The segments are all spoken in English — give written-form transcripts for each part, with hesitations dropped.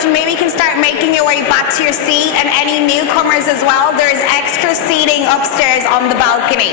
guys, maybe you can start making your way back to your seat, and any newcomers as well, there's extra seating upstairs on the balcony.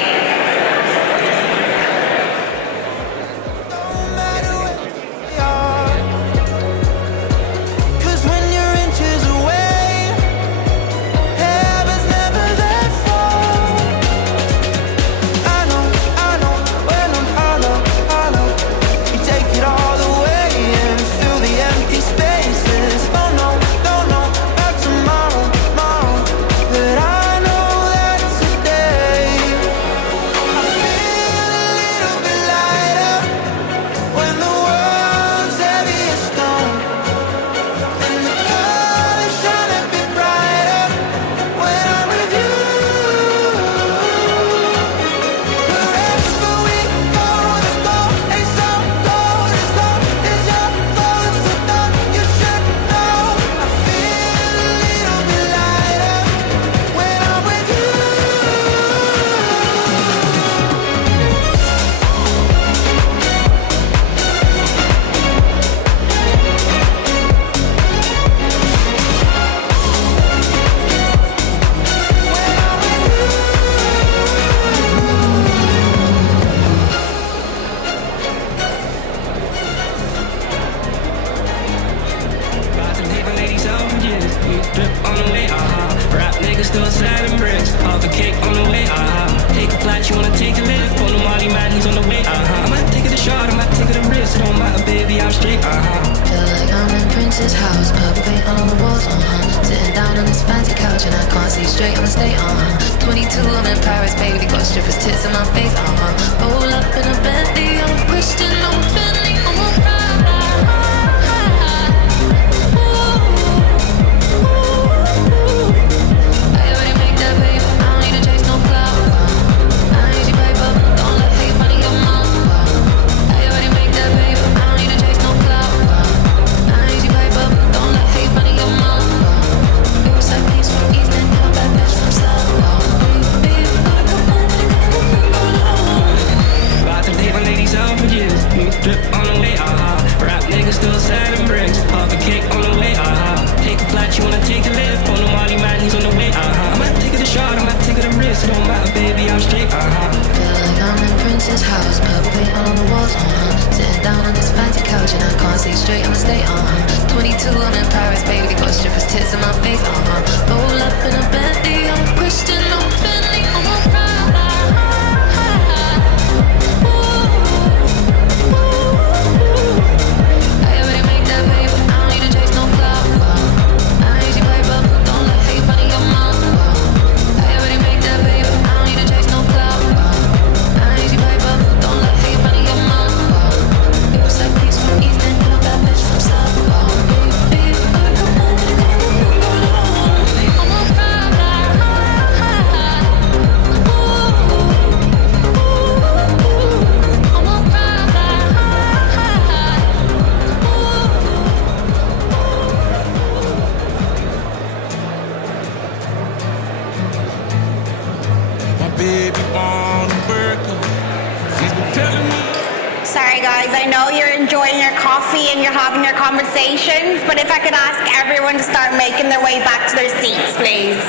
Sorry guys, I know you're enjoying your coffee and you're having your conversations, but if I could ask everyone to start making their way back to their seats, please.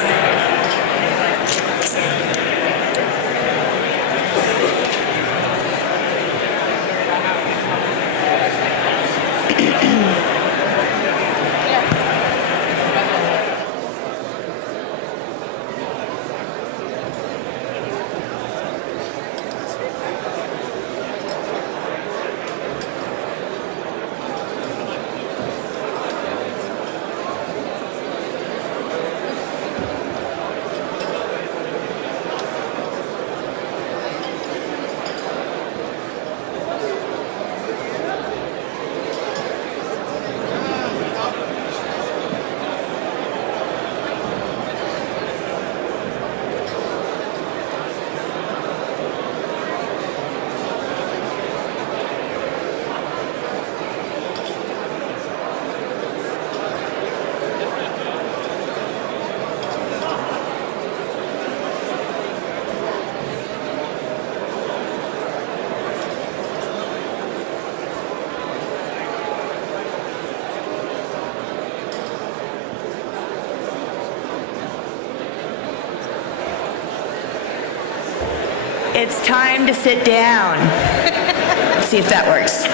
It's time to sit down. Let's see if that works.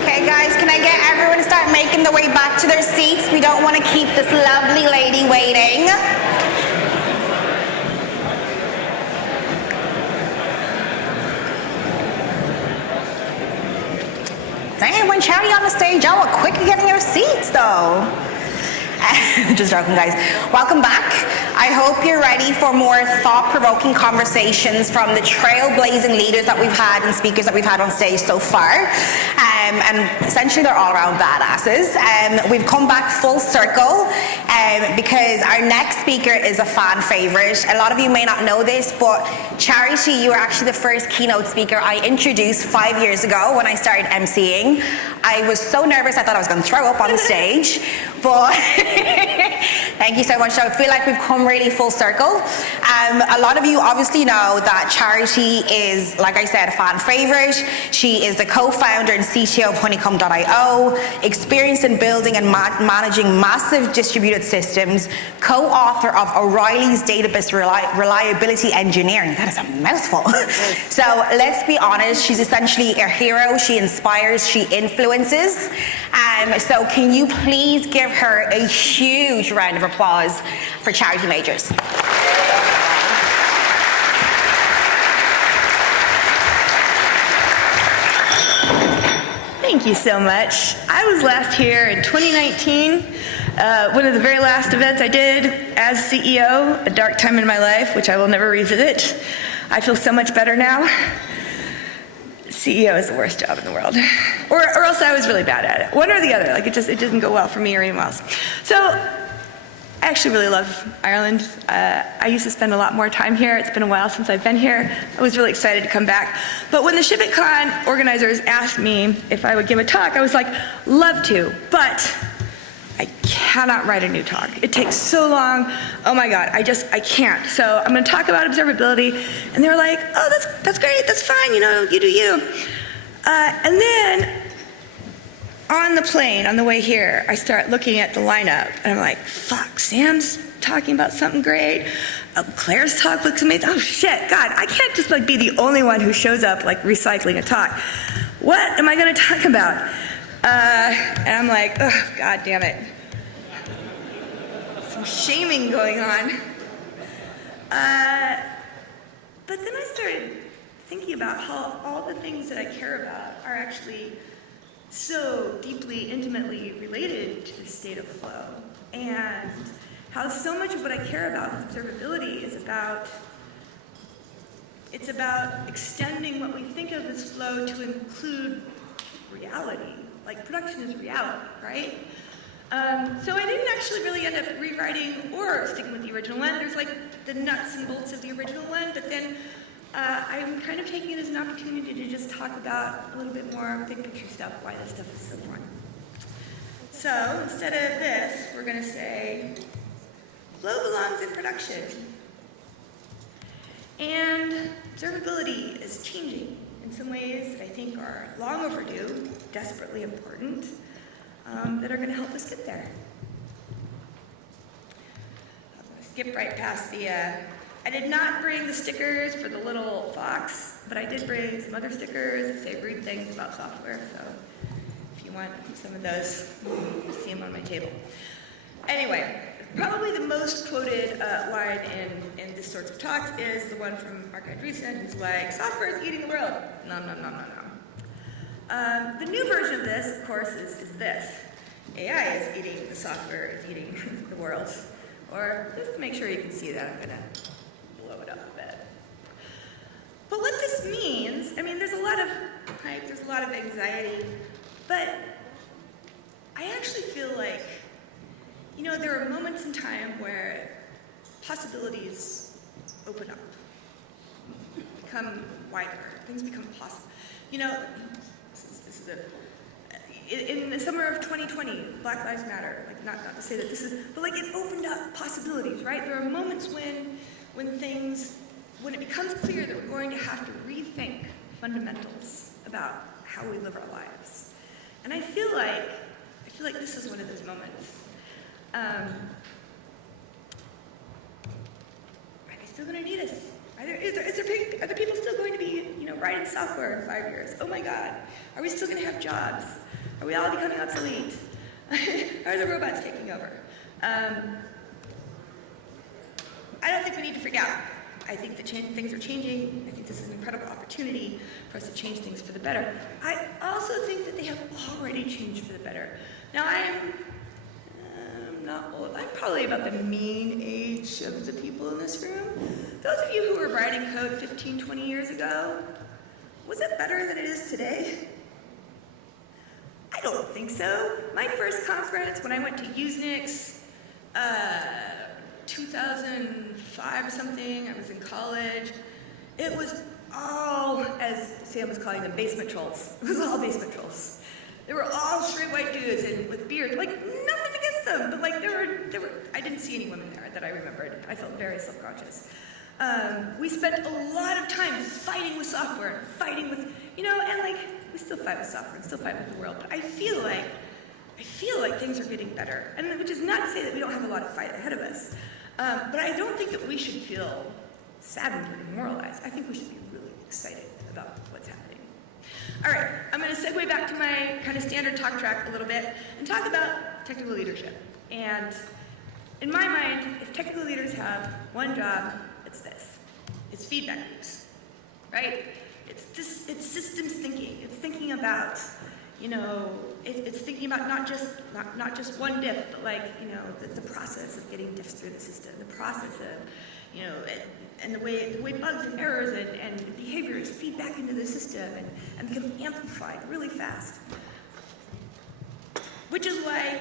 Okay, guys, can I get everyone to start making their way back to their seats? We don't want to keep this lovely lady waiting. Dang, when chatting on the stage, y'all are quick at getting your seats, though. Just joking, guys. Welcome back. I hope you're ready for more thought-provoking conversations from the trailblazing leaders that we've had and speakers that we've had on stage so far. And essentially, they're all around badasses. We've come back full circle because our next speaker is a fan favorite. A lot of you may not know this, but Charity, you were actually the first keynote speaker I introduced 5 years ago when I started emceeing. I was so nervous, I thought I was going to throw up on the stage, but thank you so much. So I feel like we've come really full circle. A lot of you obviously know that Charity is, like I said, a fan favorite. She is the co-founder and CTO of Honeycomb.io, experienced in building and managing massive distributed systems, co-author of O'Reilly's Database Reliability Engineering. That is a mouthful. So let's be honest, she's essentially a hero. She inspires, she influences. So can you please give her a huge round of applause for Charity Majors. Thank you so much. I was last here in 2019, one of the very last events I did as CEO, a dark time in my life, which I will never revisit. I feel so much better now. CEO is the worst job in the world. Or else I was really bad at it. One or the other, like it didn't go well for me or anyone else. So I actually really love Ireland. I used to spend a lot more time here. It's been a while since I've been here. I was really excited to come back. But when the ShipItCon organizers asked me if I would give a talk, I was like, love to, but I cannot write a new talk. It takes so long. Oh my God, I can't. So I'm gonna talk about observability. And they're like, oh, that's great, that's fine, you do you. And then on the plane, on the way here, I start looking at the lineup, and I'm like, fuck, Sam's talking about something great. Claire's talk looks amazing. Oh shit, God, I can't just be the only one who shows up recycling a talk. What am I gonna talk about? And I'm like, oh, God damn it. Some shaming going on. But then I started thinking about how all the things that I care about are actually so deeply, intimately related to the state of flow. And how so much of what I care about with observability is it's about extending what we think of as flow to include reality. Like production is reality, right? So I didn't actually really end up rewriting or sticking with the original one. There's the nuts and bolts of the original one, but then I'm kind of taking it as an opportunity to just talk about a little bit more big picture stuff, why this stuff is so fun. So instead of this, we're gonna say, flow belongs in production. And observability is changing in some ways that I think are long overdue, desperately important, that are going to help us get there. I'm going to skip right past the, I did not bring the stickers for the little fox, but I did bring some other stickers that say rude things about software, so if you want some of those, you see them on my table. Anyway, probably the most quoted line in this sorts of talks is the one from Mark Andreessen, who's like, software is eating the world. No, no, no, no, no. The new version of this, of course, is this. AI is eating the software, is eating the world. Or just to make sure you can see that, I'm going to blow it up a bit. But what this means, I mean, there's a lot of hype, there's a lot of anxiety, but I actually feel like, there are moments in time where possibilities open up, become wider, things become possible. In the summer of 2020, Black Lives Matter, not to say that this is, but it opened up possibilities, right? There are moments when things when it becomes clear that we're going to have to rethink fundamentals about how we live our lives. And I feel like this is one of those moments. Are they still going to need us? Are there people still going to be, writing software in 5 years? Oh my God. Are we still going to have jobs? Are we all becoming obsolete? Are the robots taking over? I don't think we need to freak out. I think that things are changing. I think this is an incredible opportunity for us to change things for the better. I also think that they have already changed for the better. Now, I'm not old. I'm probably about the mean age of the people in this room. Those of you who were writing code 15, 20 years ago, was it better than it is today? I don't think so. My first conference, when I went to Usenix, 2005 or something, I was in college, it was all, as Sam was calling them, basement trolls. It was all basement trolls. They were all straight white dudes and with beards, like nothing against them, but like there were, I didn't see any women there that I remembered. I felt very self-conscious. We spent a lot of time fighting with software, and fighting with, and like, we still fight with software and still fight with the world, but I feel like things are getting better. And which is not to say that we don't have a lot of fight ahead of us. But I don't think that we should feel saddened or demoralized. I think we should be really excited about what's happening. All right, I'm going to segue back to my kind of standard talk track a little bit and talk about technical leadership. And in my mind, if technical leaders have one job, it's this. It's feedback loops, right? It's systems thinking. It's thinking about, it's thinking about not just one diff, but like, the process of getting diffs through the system, the process of, and the way bugs and errors and behaviors feed back into the system and become amplified really fast. Which is why,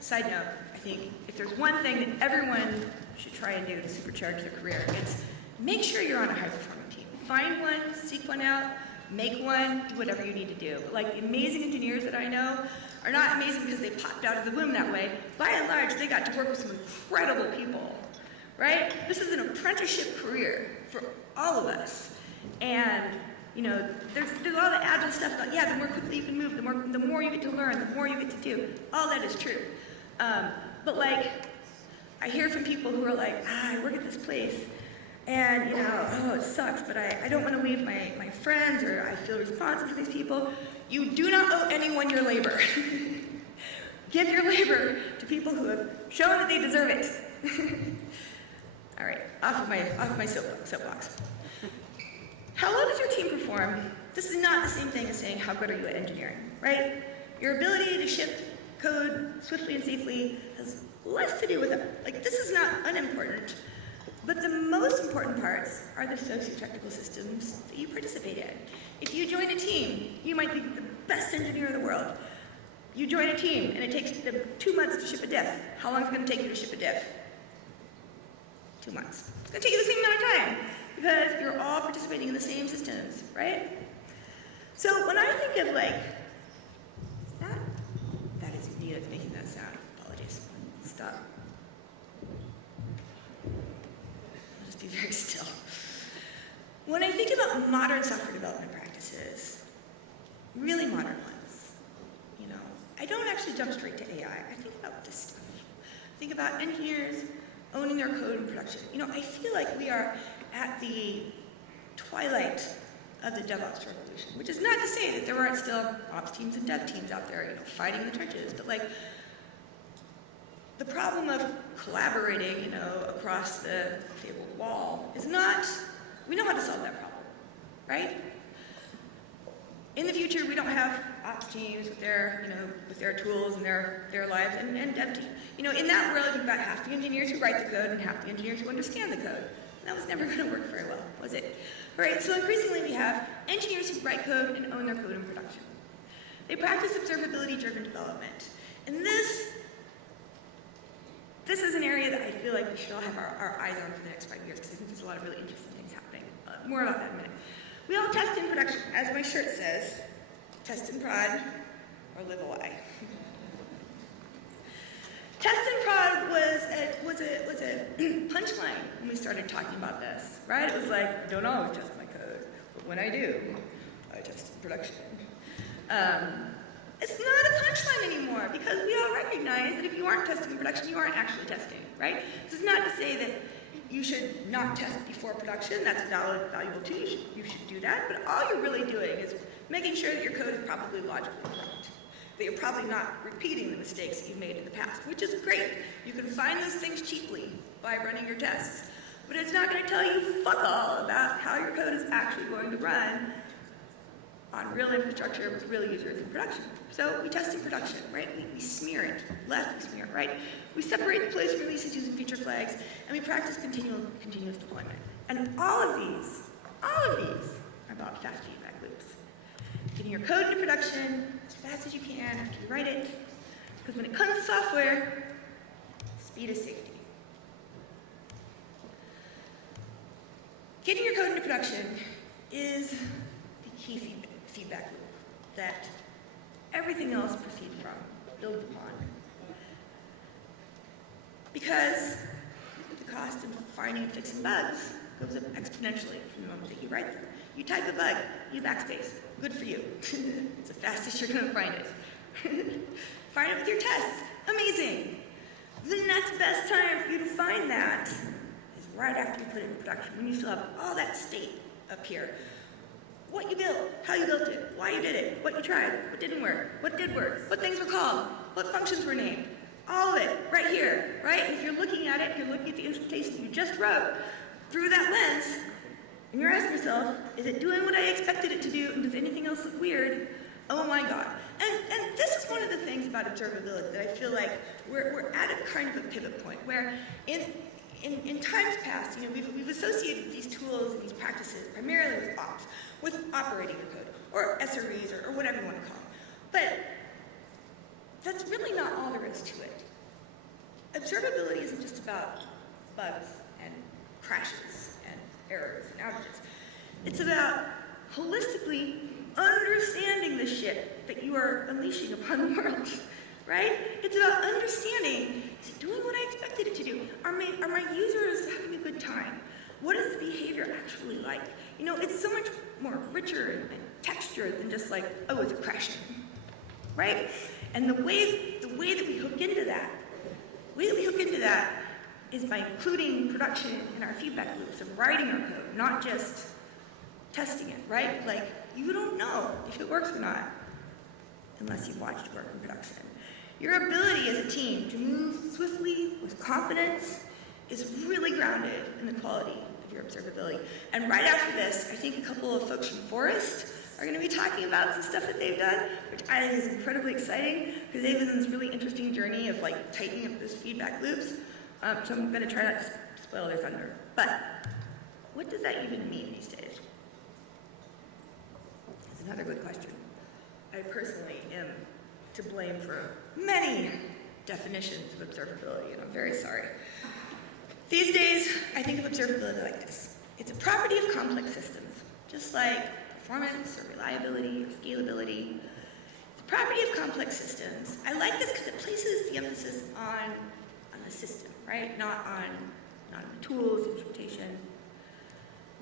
side note, I think if there's one thing that everyone should try and do to supercharge their career, it's make sure you're on a high-performing team. Find one, seek one out, make one, do whatever you need to do. But like the amazing engineers that I know are not amazing because they popped out of the womb that way. By and large, they got to work with some incredible people, right? This is an apprenticeship career for all of us. And, there's all the agile stuff about, the more quickly you can move, the more you get to learn, the more you get to do. All that is true. But like, I hear from people who are like, I work at this place, and, it sucks, but I don't want to leave my friends, or I feel responsible for these people. You do not owe anyone your labor. Give your labor to people who have shown that they deserve it. All right, off of my soapbox. How well does your team perform? This is not the same thing as saying how good are you at engineering, right? Your ability to ship code swiftly and safely has less to do with it. Like, this is not unimportant. But the most important parts are the socio-technical systems that you participate in. If you join a team, you might be the best engineer in the world. You join a team, and it takes them 2 months to ship a diff. How long is it going to take you to ship a diff? 2 months. It's going to take you the same amount of time, because you're all participating in the same systems, right? So when I think of, like, that is Nita's making that sound. Apologies. Stop. Be very still. When I think about modern software development practices, really modern ones, I don't actually jump straight to AI. I think about this stuff. I think about engineers owning their code in production. I feel like we are at the twilight of the DevOps revolution, which is not to say that there aren't still ops teams and dev teams out there, fighting in the trenches, but like, the problem of collaborating, across the table wall is not, we know how to solve that problem, right? In the future, we don't have ops teams with their tools and their lives and dev teams. In that world, you've got half the engineers who write the code and half the engineers who understand the code. That was never going to work very well, was it? All right, so increasingly we have engineers who write code and own their code in production. They practice observability-driven development. And this is an area that I feel like we should all have our eyes on for the next 5 years, because I think there's a lot of really interesting things happening. More about that in a minute. We all test in production, as my shirt says, test in prod, or live a lie. Test in prod was a punchline when we started talking about this, right? It was like, I don't always test my code, but when I do, I test in production. It's not a punchline anymore because we all recognize that if you aren't testing in production, you aren't actually testing, right? This is not to say that you should not test before production. That's valuable too. You should do that. But all you're really doing is making sure that your code is probably logically correct, that you're probably not repeating the mistakes that you've made in the past, which is great. You can find those things cheaply by running your tests. But it's not going to tell you fuck all about how your code is actually going to run on real infrastructure with real users in production. So we test in production, right? We smear it left, we smear it right. We separate the place releases using feature flags, and we practice continuous deployment. And all of these are about fast feedback loops. Getting your code into production as fast as you can after you write it, because when it comes to software, speed is safety. Getting your code into production is the key feedback loop that everything else proceeds from, builds upon. Because the cost of finding and fixing bugs goes up exponentially from the moment that you write them. You type a bug, you backspace. Good for you. It's the fastest you're going to find it. Find it with your tests. Amazing. The next best time for you to find that is right after you put it in production, when you still have all that state up here. What you built, how you built it, why you did it, what you tried, what didn't work, what did work, what things were called, what functions were named. All of it, right here, right? And if you're looking at it, if you're looking at the instrumentation that you just wrote through that lens, and you're asking yourself, is it doing what I expected it to do, and does anything else look weird? Oh my God. And this is one of the things about observability that I feel like we're at a kind of a pivot point, where in times past, we've associated these tools and these practices primarily with ops, with operating your code, or SREs, or whatever you want to call them. But that's really not all there is to it. Observability isn't just about bugs and crashes and errors and outages. It's about holistically understanding the shit that you are unleashing upon the world, right? It's about understanding, is it doing what I expected it to do? Are my users having a good time? What is the behavior actually like? It's so much more richer and textured than just like, oh, it's crashing, right? And the way that we hook into that, is by including production in our feedback loops of writing our code, not just testing it, right? Like, you don't know if it works or not unless you've watched it work in production. Your ability as a team to move swiftly with confidence is really grounded in the quality of your observability. And right after this, I think a couple of folks from Phorest are going to be talking about some stuff that they've done, which I think is incredibly exciting, because they've been on this really interesting journey of like tightening up those feedback loops. So I'm going to try not to spoil their thunder. But what does that even mean these days? That's another good question. I personally am to blame for many definitions of observability, and I'm very sorry. These days, I think of observability like this. It's a property of complex systems, just like performance or reliability or scalability. It's a property of complex systems. I like this because it places the emphasis on the system, right? Not on the tools, instrumentation.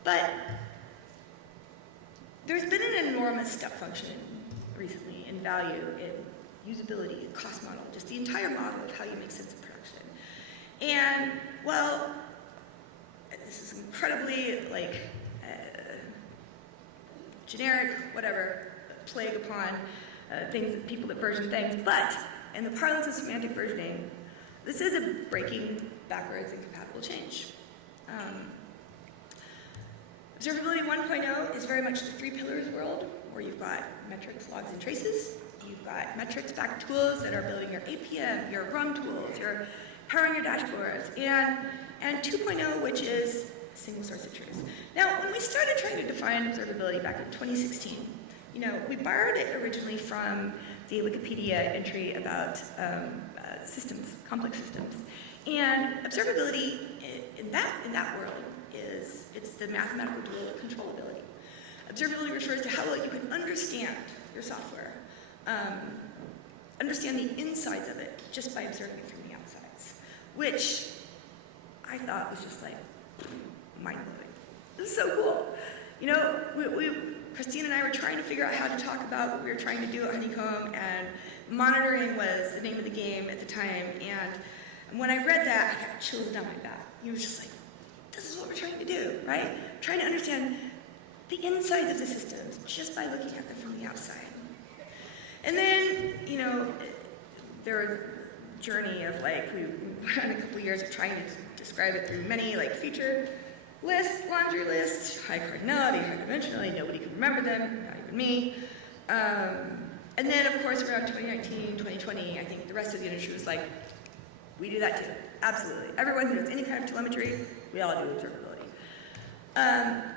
But there's been an enormous step function recently in value, in usability, in cost model, just the entire model of how you make sense of production. And, well, this is incredibly, generic, whatever, plague upon people that version things, but in the parlance of semantic versioning, this is a breaking backwards incompatible change. Observability 1.0 is very much the three pillars world, where you've got metrics, logs, and traces. You've got metrics-backed tools that are building your APM, your RUM tools, your powering your dashboards, and 2.0, which is single source of truth. Now, when we started trying to define observability back in 2016, we borrowed it originally from the Wikipedia entry about systems, complex systems. And observability in that world it's the mathematical dual of controllability. Observability refers to how well you can understand your software, understand the insides of it just by observing it from the outsides, which I thought was just like mind-blowing. This is so cool. You know, Christine and I were trying to figure out how to talk about what we were trying to do at Honeycomb, and monitoring was the name of the game at the time. And when I read that, I got chills down my back. It was just like, this is what we're trying to do, right? Trying to understand the insides of the systems just by looking at them from the outside. And then, you know, there was a journey of like, we went on a couple years of trying to describe it through many like feature lists, laundry lists, high cardinality, high dimensionality, nobody could remember them, not even me. And then, of course, around 2019, 2020, I think the rest of the industry was like, we do that too, absolutely. Everyone who does any kind of telemetry, we all do observability.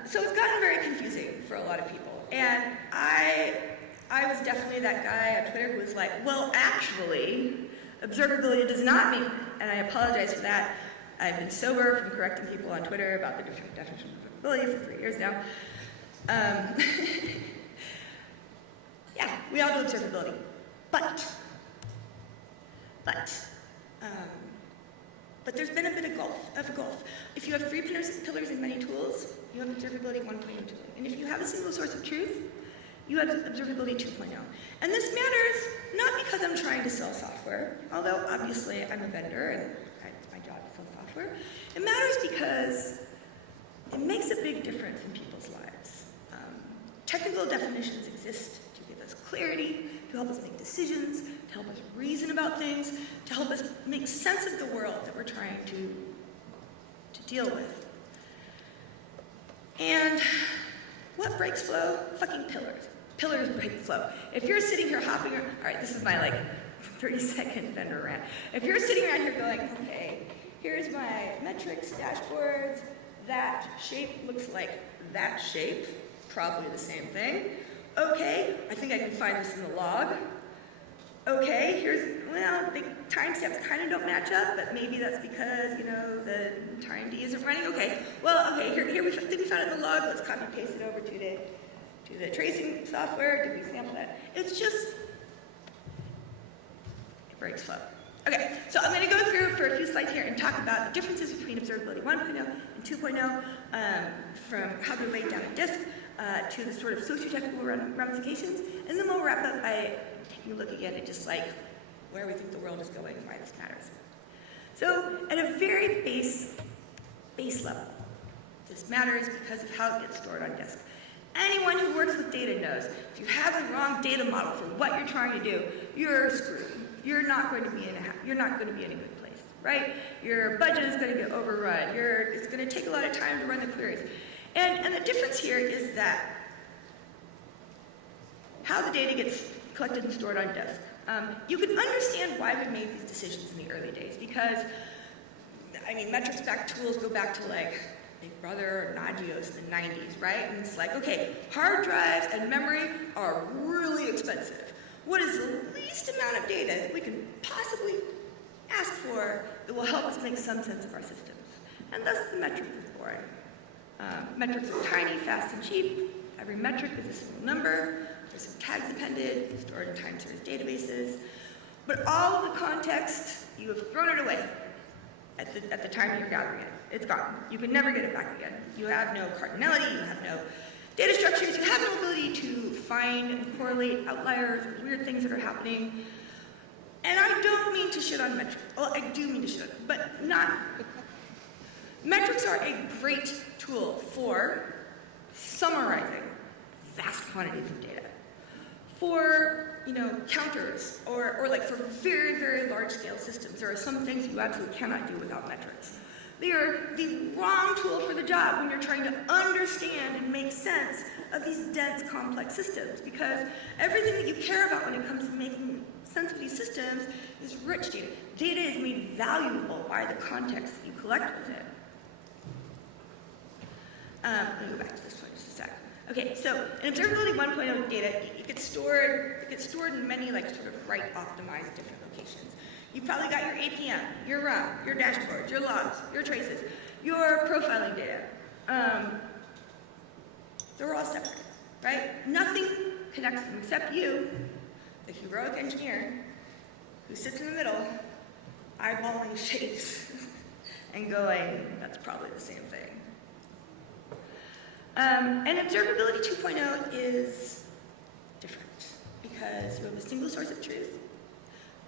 So it's gotten very confusing for a lot of people. And I was definitely that guy on Twitter who was like, well, actually, observability does not mean, and I apologize for that. I've been sober from correcting people on Twitter about the different definitions of observability for 3 years now. Yeah, we all do observability. But there's been a bit of a gulf. If you have 3 pillars and many tools, you have observability 1.0 tooling. And if you have a single source of truth, you have observability 2.0. And this matters not because I'm trying to sell software, although obviously I'm a vendor and it's my job to sell software. It matters because it makes a big difference in people's lives. Technical definitions exist to give us clarity, to help us make decisions, to help us reason about things, to help us make sense of the world that we're trying to deal with. And what breaks flow? Fucking pillars. Pillars break flow. If you're sitting here hopping, all right, this is my like 30-second vendor rant. If you're sitting around here going, okay, here's my metrics dashboards, that shape looks like that shape, probably the same thing. Okay, I think I can find this in the log. Okay, well, the timestamps kind of don't match up, but maybe that's because, you know, the time D isn't running. Okay, well, okay, here we think we found it in the log. Let's copy and paste it over to the tracing software. Did we sample that? It's just, it breaks flow. Okay, so I'm going to go through for a few slides here and talk about the differences between observability 1.0 and 2.0, from how they're laid down in disk to the sort of socio-technical ramifications, and then we'll wrap up by taking a look again at just like where we think the world is going and why this matters. So at a very base level, this matters because of how it gets stored on disk. Anyone who works with data knows if you have the wrong data model for what you're trying to do, you're screwed. You're not going to be in a good place, right? Your budget is going to get overrun. It's going to take a lot of time to run the queries. And the difference here is that how the data gets collected and stored on disk. You can understand why we made these decisions in the early days because, I mean, metrics-backed tools go back to like Big Brother or Nagios in the 90s, right? And it's like, okay, hard drives and memory are really expensive. What is the least amount of data that we can possibly ask for that will help us make some sense of our systems? And thus the metric was born. Metrics are tiny, fast, and cheap. Every metric is a single number. There's some tags appended, stored in time series databases. But all of the context, you have thrown it away at the time you're gathering it. It's gone. You can never get it back again. You have no cardinality, you have no data structures, you have no ability to find and correlate outliers or weird things that are happening. And I don't mean to shit on metrics. Well, I do mean to shit on them, but not. Metrics are a great tool for summarizing vast quantities of data. For, you know, counters, or like for very, very large scale systems, there are some things you absolutely cannot do without metrics. They are the wrong tool for the job when you're trying to understand and make sense of these dense, complex systems, because everything that you care about when it comes to making sense of these systems is rich data. Data is made valuable by the context that you collect with it. Let me go back to this one just a sec. Okay, so in observability 1.0 data, it gets stored in many like sort of optimized different locations. You've probably got your APM, your RUM, your dashboards, your logs, your traces, your profiling data. They're all separate, right? Nothing connects them except you, the heroic engineer, who sits in the middle, eyeballing shapes and going, that's probably the same thing. And observability 2.0 is different because you have a single source of truth,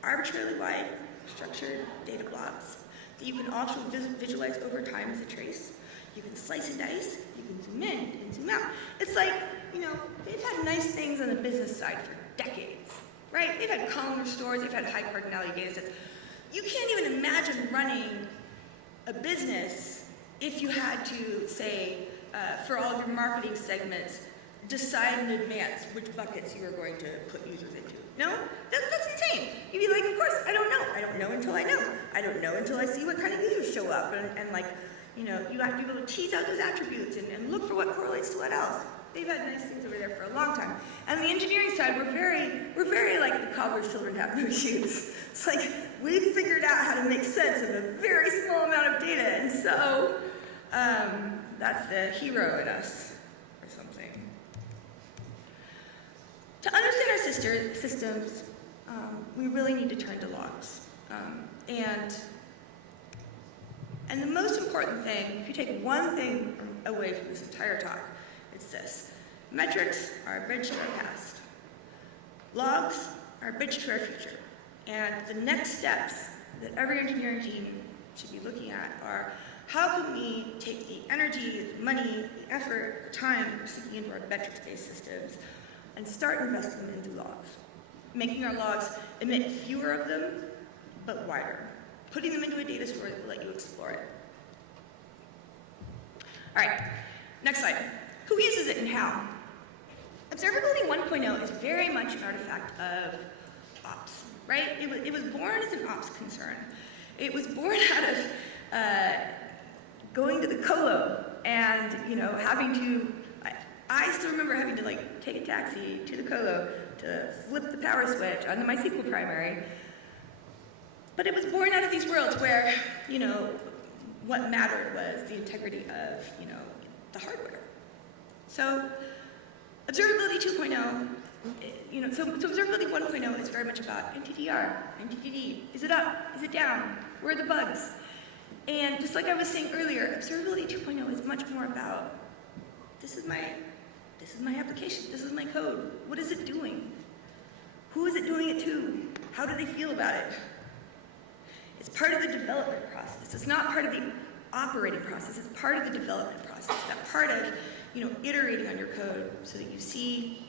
arbitrarily wide structured data blocks that you can also visualize over time as a trace. You can slice and dice, you can zoom in and zoom out. It's like, they've had nice things on the business side for decades, right? They've had columnar stores, they've had high cardinality data sets. You can't even imagine running a business if you had to, say, for all of your marketing segments, decide in advance which buckets you are going to put users into. No? That's insane. You'd be like, of course, I don't know. I don't know until I know. I don't know until I see what kind of users show up. And like, you have to be able to tease out those attributes and look for what correlates to what else. They've had nice things over there for a long time. And on the engineering side, we're very like the cobbler's children have no shoes. It's like, we've figured out how to make sense of a very small amount of data. And so, that's the hero in us, or something. To understand our systems, we really need to turn to logs. And the most important thing, if you take one thing away from this entire talk, it's this. Metrics are a bridge to our past. Logs are a bridge to our future. And the next steps that every engineering team should be looking at are, how can we take the energy, the money, the effort, the time we're sinking into our metrics-based systems and start investing them into logs, making our logs emit fewer of them, but wider, putting them into a data store that will let you explore it. All right, next slide. Who uses it and how? Observability 1.0 is very much an artifact of ops, right? It was born as an ops concern. It was born out of going to the colo and having to. I still remember having to take a taxi to the colo to flip the power switch on the MySQL primary. But it was born out of these worlds where what mattered was the integrity of the hardware. So observability 2.0. So observability 1.0 is very much about NTDR, NTDD. Is it up? Is it down? Where are the bugs? And just like I was saying earlier, observability 2.0 is much more about, this is my application, this is my code. What is it doing? Who is it doing it to? How do they feel about it? It's part of the development process. It's not part of the operating process. It's part of the development process. That part of, iterating on your code so that you see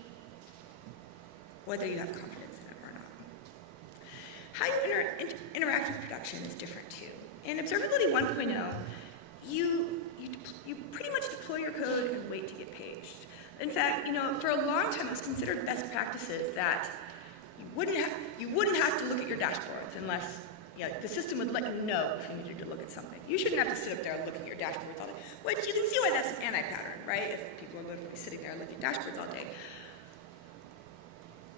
whether you have confidence in it or not. How you interact with production is different too. In Observability 1.0, you pretty much deploy your code and wait to get paged. In fact, for a long time it was considered best practices that you wouldn't have to look at your dashboards unless the system would let you know if you needed to look at something. You shouldn't have to sit up there and look at your dashboards all day. Which you can see why that's an anti-pattern, right? If people are going to be sitting there and looking at dashboards all day.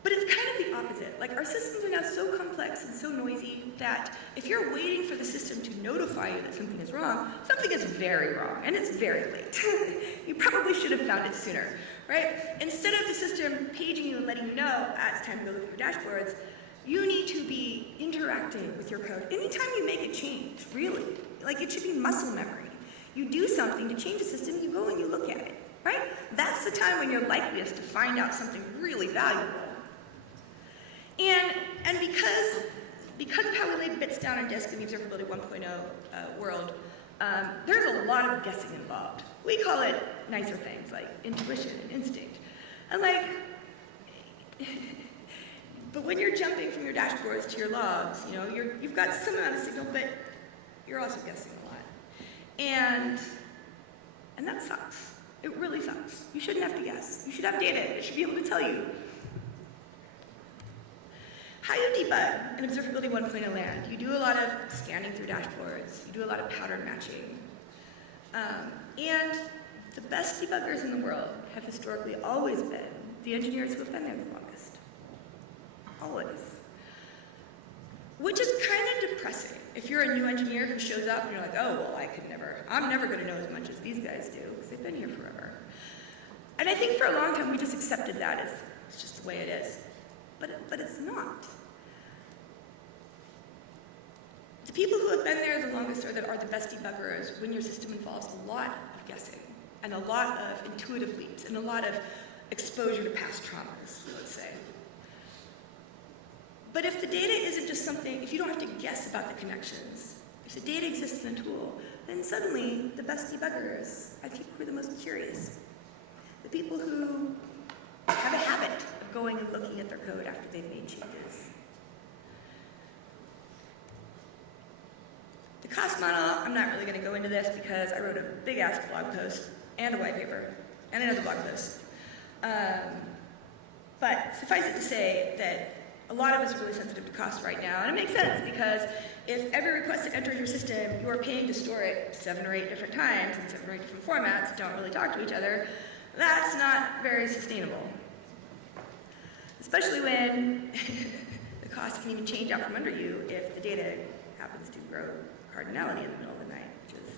But it's kind of the opposite. Like, our systems are now so complex and so noisy that if you're waiting for the system to notify you that something is wrong, something is very wrong, and it's very late. You probably should have found it sooner, right? Instead of the system paging you and letting you know, it's time to go look at your dashboards, you need to be interacting with your code. Anytime you make a change, really, it should be muscle memory. You do something to change the system, you go and you look at it, right? That's the time when you're likeliest to find out something really valuable. And because of how we lay bits down on disk in the Observability 1.0 world, there's a lot of guessing involved. We call it nicer things like intuition and instinct. And but when you're jumping from your dashboards to your logs, you've got some amount of signal, but you're also guessing a lot. And that sucks. It really sucks. You shouldn't have to guess. You should have data. It should be able to tell you. How you debug in Observability 1.0 land? You do a lot of scanning through dashboards. You do a lot of pattern matching. And the best debuggers in the world have historically always been the engineers who have been there the longest. Always. Which is kind of depressing. If you're a new engineer who shows up and you're like, oh, well, I'm never going to know as much as these guys do because they've been here forever. And I think for a long time we just accepted that as it's just the way it is. But it's not. The people who have been there the longest or that are the best debuggers when your system involves a lot of guessing and a lot of intuitive leaps and a lot of exposure to past traumas, let's say. But if the data isn't just something, if you don't have to guess about the connections, if the data exists in a tool, then suddenly the best debuggers are the people who are the most curious. The people who have a habit of going and looking at their code after they've made changes. The cost model, I'm not really going to go into this because I wrote a big-ass blog post and a white paper and another blog post. But suffice it to say that a lot of us are really sensitive to cost right now, and it makes sense because if every request that enters your system, you are paying to store it 7 or 8 different times in 7 or 8 different formats that don't really talk to each other, that's not very sustainable. Especially when the cost can even change out from under you if the data happens to grow cardinality in the middle of the night, which is...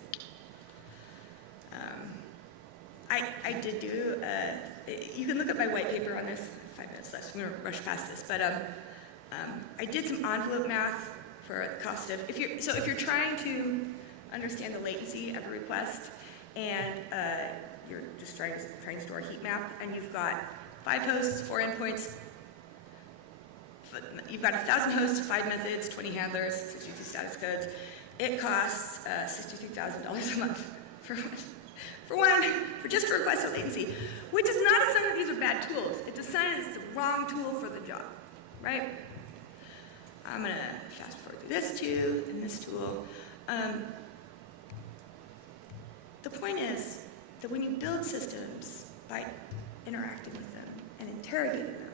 I did do, you can look at my white paper on this, 5 minutes left, so I'm going to rush past this, but I did some envelope math for the cost of, if you're trying to understand the latency of a request and you're just trying to store a heat map and you've got 5 hosts, 4 endpoints, you've got 1,000 hosts, 5 methods, 20 handlers, 62 status codes, it costs $63,000 a month for just for request latency, which is not a sign that these are bad tools. It's a sign that it's the wrong tool for the job, right? I'm going to fast forward through this too, and this tool. The point is that when you build systems by interacting with them and interrogating them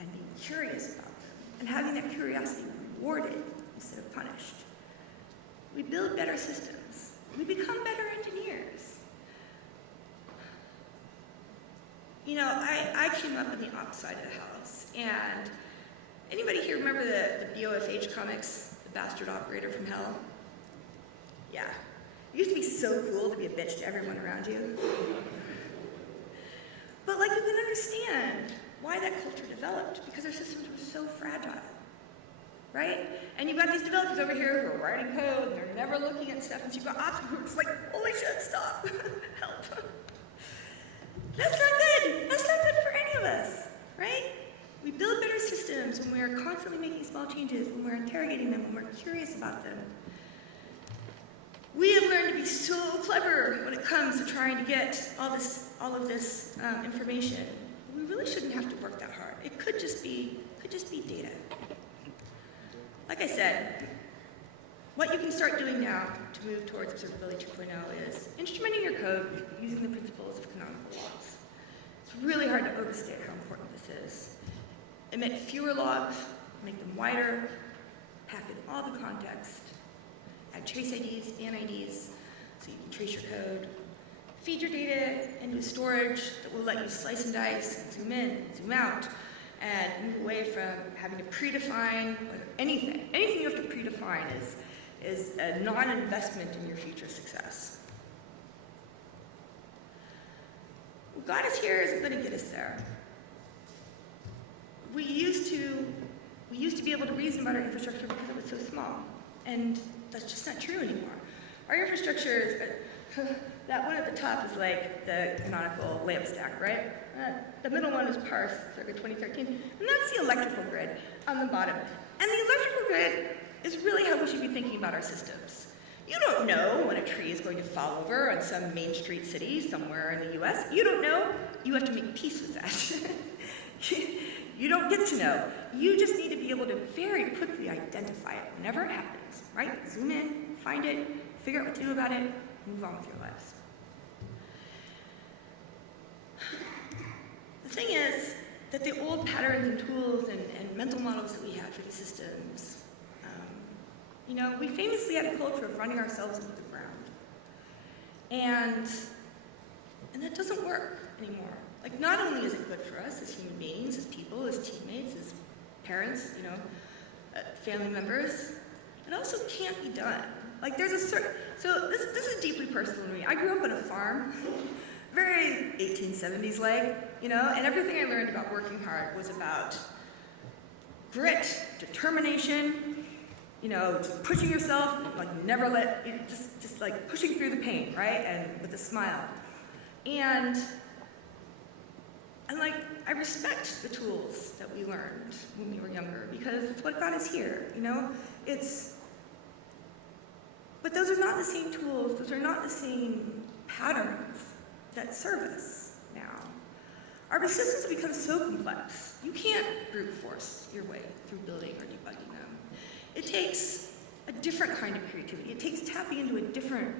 and being curious about them and having that curiosity rewarded instead of punished, we build better systems. We become better engineers. You know, I came up on the op side of the house, and anybody here remember the BOFH comics, The Bastard Operator from Hell? Yeah. It used to be so cool to be a bitch to everyone around you. But like, you can understand why that culture developed, because our systems were so fragile, right? And you've got these developers over here who are writing code, and they're never looking at stuff, and so you've got ops who are just like, holy shit, stop, help. That's not good. That's not good for any of us, right? We build better systems when we are constantly making small changes, when we're interrogating them, when we're curious about them. We have learned to be so clever when it comes to trying to get all of this information. We really shouldn't have to work that hard. It could just be data. Like I said, what you can start doing now to move towards observability 2.0 is instrumenting your code using the principles of canonical logs. It's really hard to overstate how important this is. Emit fewer logs, make them wider, pack in all the context, add trace IDs and IDs so you can trace your code, feed your data into storage that will let you slice and dice and zoom in and zoom out, and move away from having to predefine anything. Anything you have to predefine is a non-investment in your future success. What got us here isn't going to get us there. We used to be able to reason about our infrastructure because it was so small, and that's just not true anymore. Our infrastructure is, that one at the top is like the canonical layup stack, right? The middle one is parsed, circa 2013, and that's the electrical grid on the bottom. And the electrical grid is really how we should be thinking about our systems. You don't know when a tree is going to fall over on some main street city somewhere in the US. You don't know. You have to make peace with that. You don't get to know. You just need to be able to very quickly identify it whenever it happens, right? Zoom in, find it, figure out what to do about it, move on with your lives. The thing is that the old patterns and tools and mental models that we had for these systems, you know, we famously had a culture of running ourselves into the ground. And that doesn't work anymore. Like, not only is it good for us as human beings, as people, as teammates, as parents, you know, family members, it also can't be done. Like, there's a certain, so this is deeply personal to me. I grew up on a farm, very 1870s-like, you know, and everything I learned about working hard was about grit, determination, just pushing yourself, like never just like pushing through the pain, right? And with a smile. And like, I respect the tools that we learned when we were younger because it's what got us here, But those are not the same tools, those are not the same patterns that serve us now. Our systems have become so complex. You can't brute force your way through building or debugging them. It takes a different kind of creativity. It takes tapping into a different,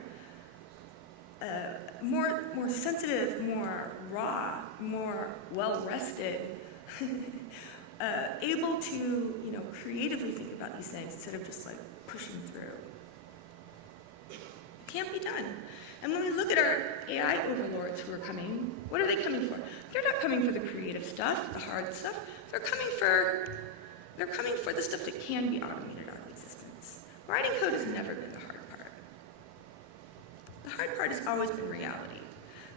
more sensitive, more raw, more well-rested, able to, creatively think about these things instead of just like pushing through. It can't be done. And when we look at our AI overlords who are coming, what are they coming for? They're not coming for the creative stuff, the hard stuff. They're coming for the stuff that can be automated out of existence. Writing code has never been the hard part. The hard part has always been reality.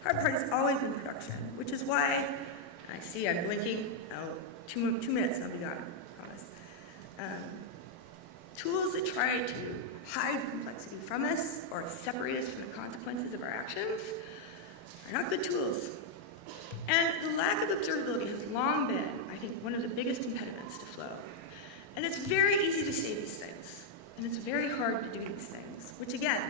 The hard part has always been production, which is why, I see I'm blinking, 2 minutes and I'll be gone, I promise. Tools that try to hide complexity from us or separate us from the consequences of our actions are not good tools. And the lack of observability has long been, I think, one of the biggest impediments to flow. And it's very easy to say these things, and it's very hard to do these things, which again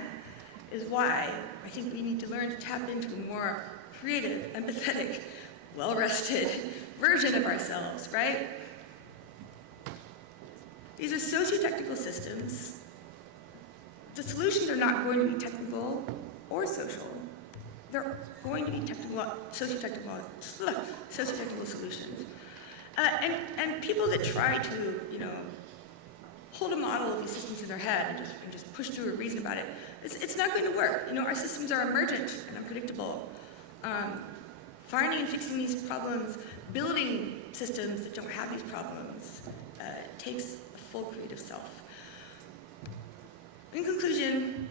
is why I think we need to learn to tap into a more creative, empathetic, well-rested version of ourselves, right? These are socio-technical systems. The solutions are not going to be technical or social. They're going to be socio-technical solutions. And people that try to, hold a model of these systems in their head and just push through a reason about it, it's not going to work. Our systems are emergent and unpredictable. Finding and fixing these problems, building systems that don't have these problems, takes a full creative self. In conclusion,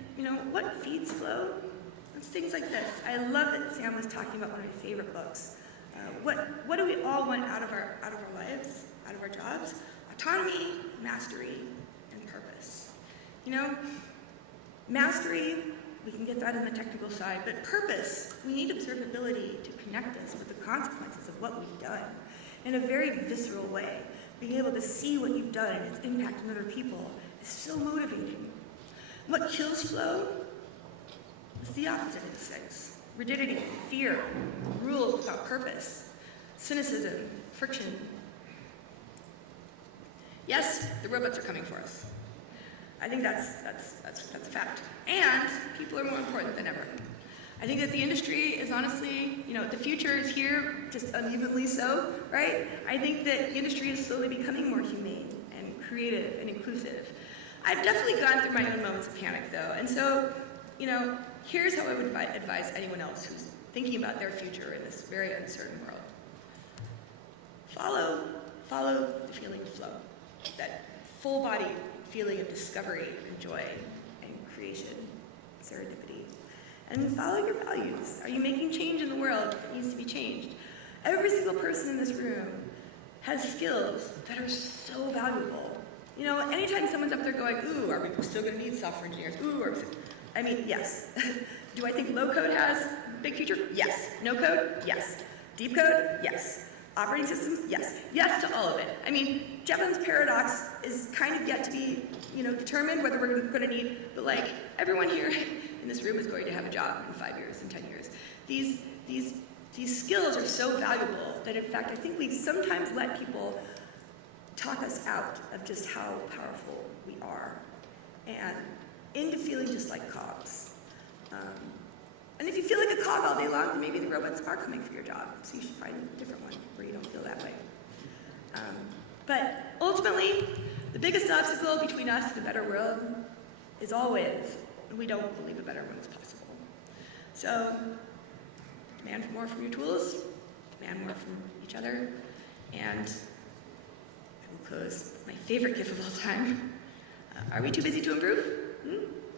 what feeds flow? It's things like this. I love that Sam was talking about one of my favorite books. What do we all want out of our lives, out of our jobs? Autonomy, mastery, and purpose. Mastery, we can get that in the technical side, but purpose, we need observability to connect us with the consequences of what we've done in a very visceral way. Being able to see what you've done and its impact on other people is so motivating. What kills flow is the opposite of these things. Rigidity, fear, rules without purpose, cynicism, friction. Yes, the robots are coming for us. I think that's a fact. And people are more important than ever. I think that the industry is honestly, the future is here, just unevenly so, right? I think that the industry is slowly becoming more humane and creative and inclusive. I've definitely gone through my own moments of panic, though. And so, here's how I would advise anyone else who's thinking about their future in this very uncertain world. Follow the feeling of flow, that full-body feeling of discovery and joy and creation, serendipity. And follow your values. Are you making change in the world that needs to be changed? Every single person in this room has skills that are so valuable. Anytime someone's up there going, ooh, are we still going to need software engineers? Yes. Do I think low code has a big future? Yes. No code? Yes. Deep code? Yes. Operating systems? Yes. Yes to all of it. Jevons paradox is kind of yet to be, determined whether we're going to need, but everyone here in this room is going to have a job in 5 years, in 10 years. These skills are so valuable that, in fact, I think we sometimes let people talk us out of just how powerful we are and into feeling just like cogs. And if you feel like a cog all day long, then maybe the robots are coming for your job, so you should find a different one where you don't feel that way. But ultimately, the biggest obstacle between us and a better world is always, we don't believe a better one is possible. So, demand more from your tools, demand more from each other, and I will close with my favorite GIF of all time. Are we too busy to improve?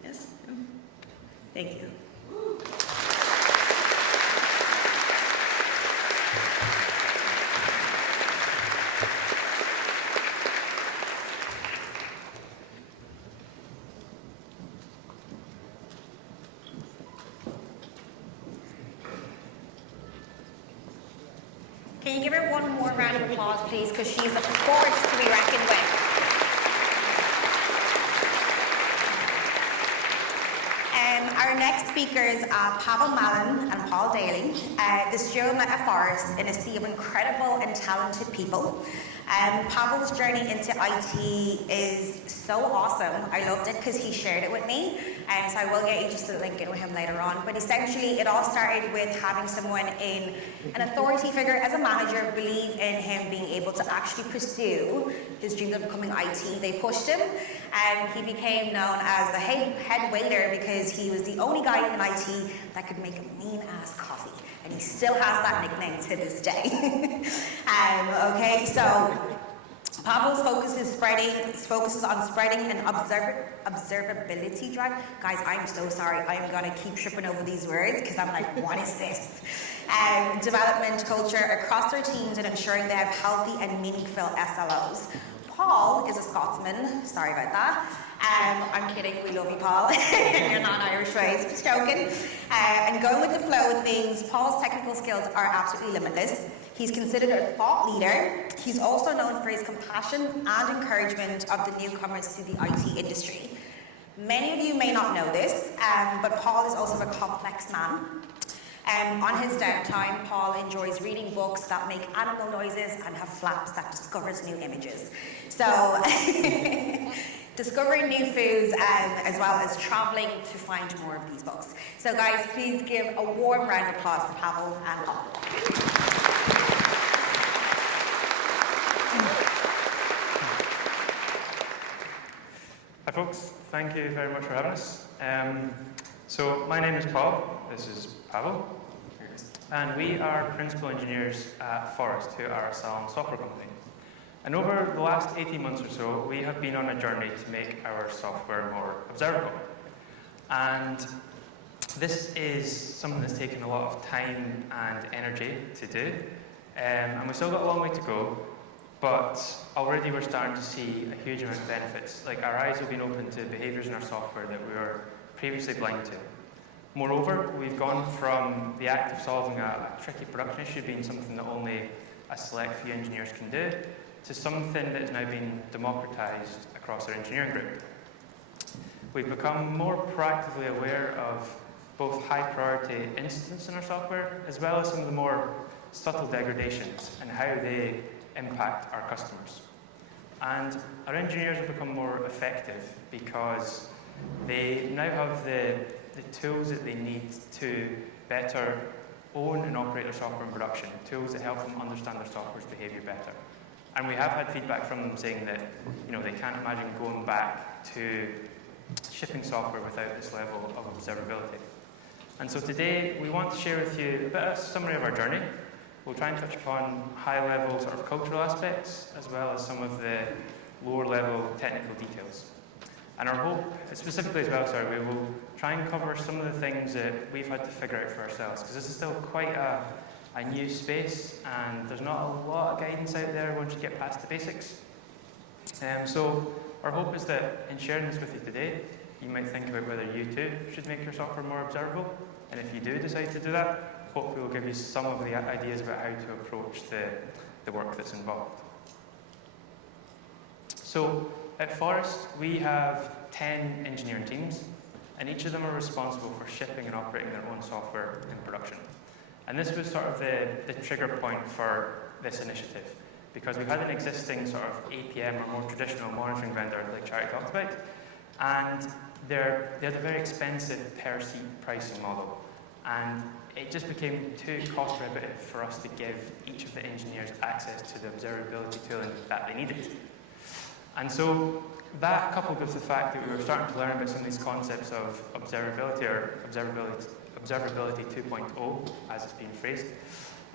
Yes? No? Thank you. Can you give her one more round of applause, please? Because she's a force to be reckoned with. Our next speakers are Paweł, Malon, and Dailly. This duo met at Phorest in a sea of incredible and talented people. Paweł's journey into IT is so awesome. I loved it because he shared it with me, and so I will get you just to link in with him later on. But essentially, it all started with having someone in an authority figure as a manager believe in him being able to actually pursue his dreams of becoming IT. They pushed him, and he became known as the head waiter because he was the only guy in IT that could make a mean-ass coffee. And he still has that nickname to this day. Okay, so Paweł's focuses on spreading an observability drive. Guys, I'm so sorry. I'm gonna keep tripping over these words because I'm like, what is this? Development culture across their teams and ensuring they have healthy and meaningful SLOs. Paul is a Scotsman. Sorry about that. I'm kidding, we love you, Paul. You're not Irish, right? Just joking. And going with the flow of things, Paul's technical skills are absolutely limitless. He's considered a thought leader. He's also known for his compassion and encouragement of the newcomers to the IT industry. Many of you may not know this, but Paul is also a complex man. On his downtime, Paul enjoys reading books that make animal noises and have flaps that discovers new images. So, discovering new foods as well as traveling to find more of these books. So guys, please give a warm round of applause for Paweł and Paul. Hi folks, thank you very much for having us. So my name is Paul, this is Paweł, and we are principal engineers at Phorest, who are a Salon software company. And over the last 18 months or so, we have been on a journey to make our software more observable. And this is something that's taken a lot of time and energy to do, and we've still got a long way to go. But already we're starting to see a huge amount of benefits. Like our eyes have been opened to behaviors in our software that we were previously blind to. Moreover, we've gone from the act of solving a tricky production issue being something that only a select few engineers can do, to something that has now been democratized across our engineering group. We've become more proactively aware of both high priority incidents in our software, as well as some of the more subtle degradations and how they impact our customers. And our engineers have become more effective because they now have the tools that they need to better own and operate their software in production, tools that help them understand their software's behavior better. And we have had feedback from them saying that they can't imagine going back to shipping software without this level of observability. And so today we want to share with you a bit of a summary of our journey. We'll try and touch upon high-level sort of cultural aspects, as well as some of the lower-level technical details. And our hope, specifically as well, we will try and cover some of the things that we've had to figure out for ourselves, because this is still quite a new space, and there's not a lot of guidance out there once you get past the basics. So our hope is that in sharing this with you today, you might think about whether you too should make your software more observable, and if you do decide to do that, hopefully we'll give you some of the ideas about how to approach the work that's involved. So at Phorest, we have 10 engineering teams, and each of them are responsible for shipping and operating their own software in production. And this was sort of the trigger point for this initiative, because we had an existing sort of APM or more traditional monitoring vendor like Charlie talked about, and they had a very expensive per seat pricing model. And it just became too cost prohibitive for us to give each of the engineers access to the observability tooling that they needed. And so that, coupled with the fact that we were starting to learn about some of these concepts of observability, or observability 2.0, as it's been phrased,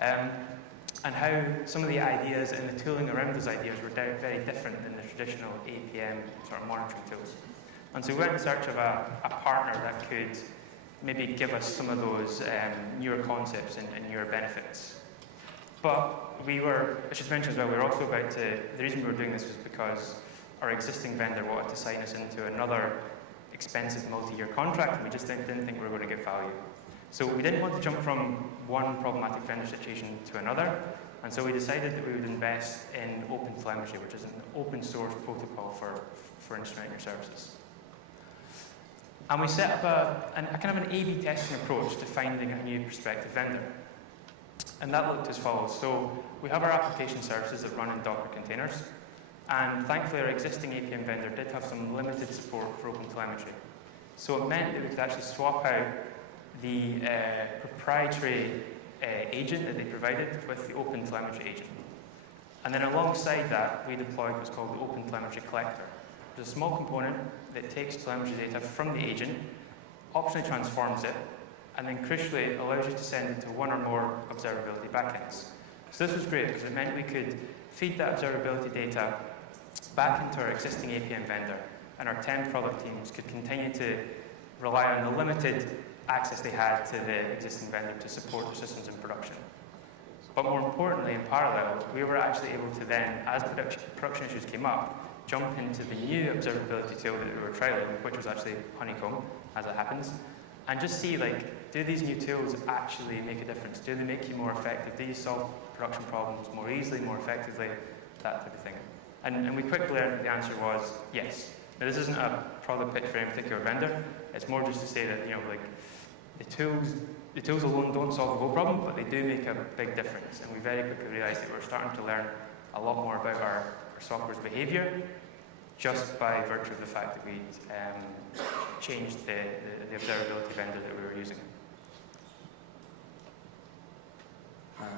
and how some of the ideas and the tooling around those ideas were very different than the traditional APM sort of monitoring tools. And so we went in search of a partner that could maybe give us some of those newer concepts and newer benefits. But I should mention as well, the reason we were doing this was because our existing vendor wanted to sign us into another expensive multi-year contract, and we just didn't think we were going to get value. So we didn't want to jump from one problematic vendor situation to another, And so we decided that we would invest in OpenTelemetry, which is an open source protocol for instrumenting your services. And we set up a kind of an A/B testing approach to finding a new prospective vendor. And that looked as follows. So we have our application services that run in Docker containers. And thankfully, our existing APM vendor did have some limited support for OpenTelemetry. So it meant that we could actually swap out the proprietary agent that they provided with the OpenTelemetry agent. And then alongside that, we deployed what's called the OpenTelemetry collector. It's a small component that takes telemetry data from the agent, optionally transforms it, and then crucially allows you to send it to one or more observability backends. So this was great because it meant we could feed that observability data back into our existing APM vendor, and our 10 product teams could continue to rely on the limited access they had to the existing vendor to support their systems in production. But more importantly, in parallel, we were actually able to then, as production issues came up, jump into the new observability tool that we were trialing, which was actually Honeycomb, as it happens, and just see, like, do these new tools actually make a difference? Do they make you more effective? Do you solve production problems more easily, more effectively, that type of thing? And we quickly learned that the answer was yes. Now, this isn't a product pitch for any particular vendor. It's more just to say that, like, the tools alone don't solve the whole problem, but they do make a big difference. And we very quickly realized that we're starting to learn a lot more about our software's behavior just by virtue of the fact that we'd changed the observability vendor that we were using.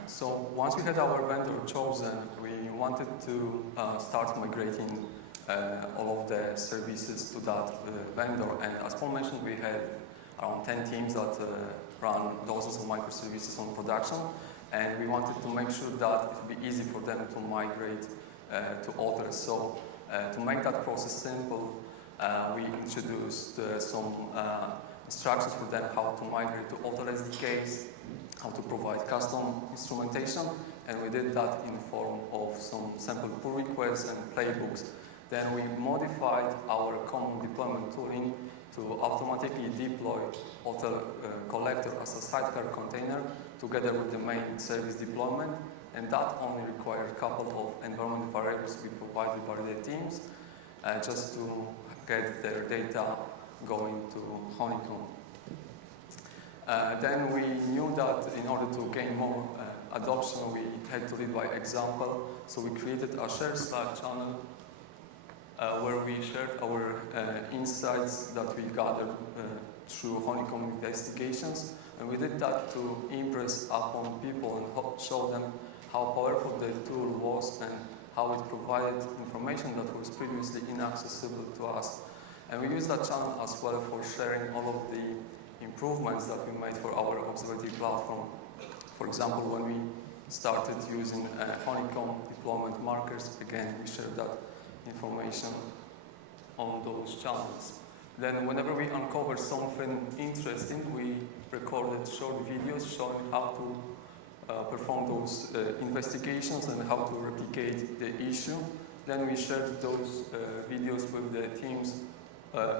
So once we had our vendor chosen, we wanted to start migrating all of the services to that vendor. And as Paul mentioned, we had around 10 teams that run dozens of microservices on production. And we wanted to make sure that it would be easy for them to migrate to others. So to make that process simple, we introduced some instructions for them how to migrate to other SDKs, how to provide custom instrumentation, and we did that in the form of some sample pull requests and playbooks. Then we modified our common deployment tooling to automatically deploy auto collector as a sidecar container together with the main service deployment, and that only required a couple of environment variables we provided by the teams just to get their data going to Honeycomb. Then we knew that in order to gain more adoption, we had to lead by example. So we created a shared Slack channel where we shared our insights that we gathered through Honeycomb investigations. And we did that to impress upon people and show them how powerful the tool was and how it provided information that was previously inaccessible to us. And we used that channel as well for sharing all of the improvements that we made for our observability platform. For example, when we started using Honeycomb deployment markers, again, we shared that information on those channels. Then whenever we uncovered something interesting, we recorded short videos showing how to perform those investigations and how to replicate the issue. Then we shared those videos with the teams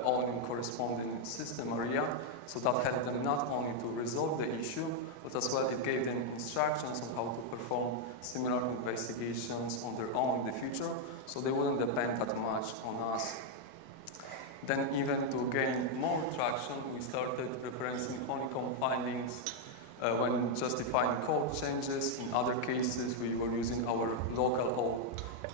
all in corresponding system area, so that helped them not only to resolve the issue, but as well it gave them instructions on how to perform similar investigations on their own in the future, so they wouldn't depend that much on us. Then even to gain more traction, we started referencing Honeycomb findings when justifying code changes. In other cases, we were using our local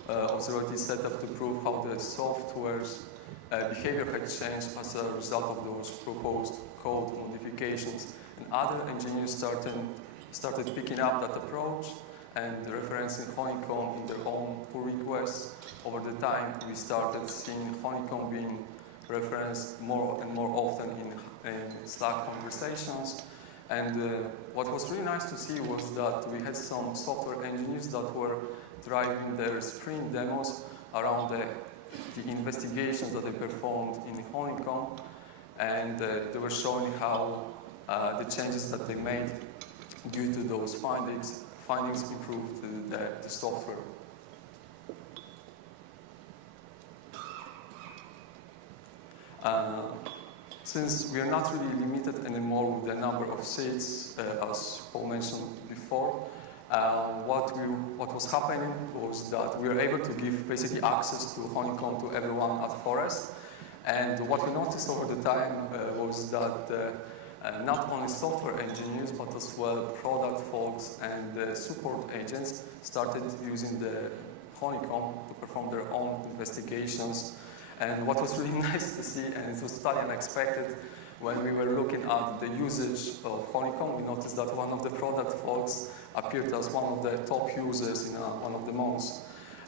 observability setup to prove how the software's behavior had changed as a result of those proposed code modifications. And other engineers started picking up that approach and referencing Honeycomb in their own pull requests. Over the time, we started seeing Honeycomb being referenced more and more often in Slack conversations. And what was really nice to see was that we had some software engineers that were driving their sprint demos around the investigations that they performed in Honeycomb, and they were showing how the changes that they made due to those findings improved the software. Since we are not really limited anymore with the number of seats, as Paul mentioned before, what was happening was that we were able to give basically access to Honeycomb to everyone at Phorest. And what we noticed over the time was that not only software engineers, but as well product folks and support agents started using the Honeycomb to perform their own investigations. And what was really nice to see, and it was totally unexpected, when we were looking at the usage of Honeycomb, we noticed that one of the product folks appeared as one of the top users in one of the months.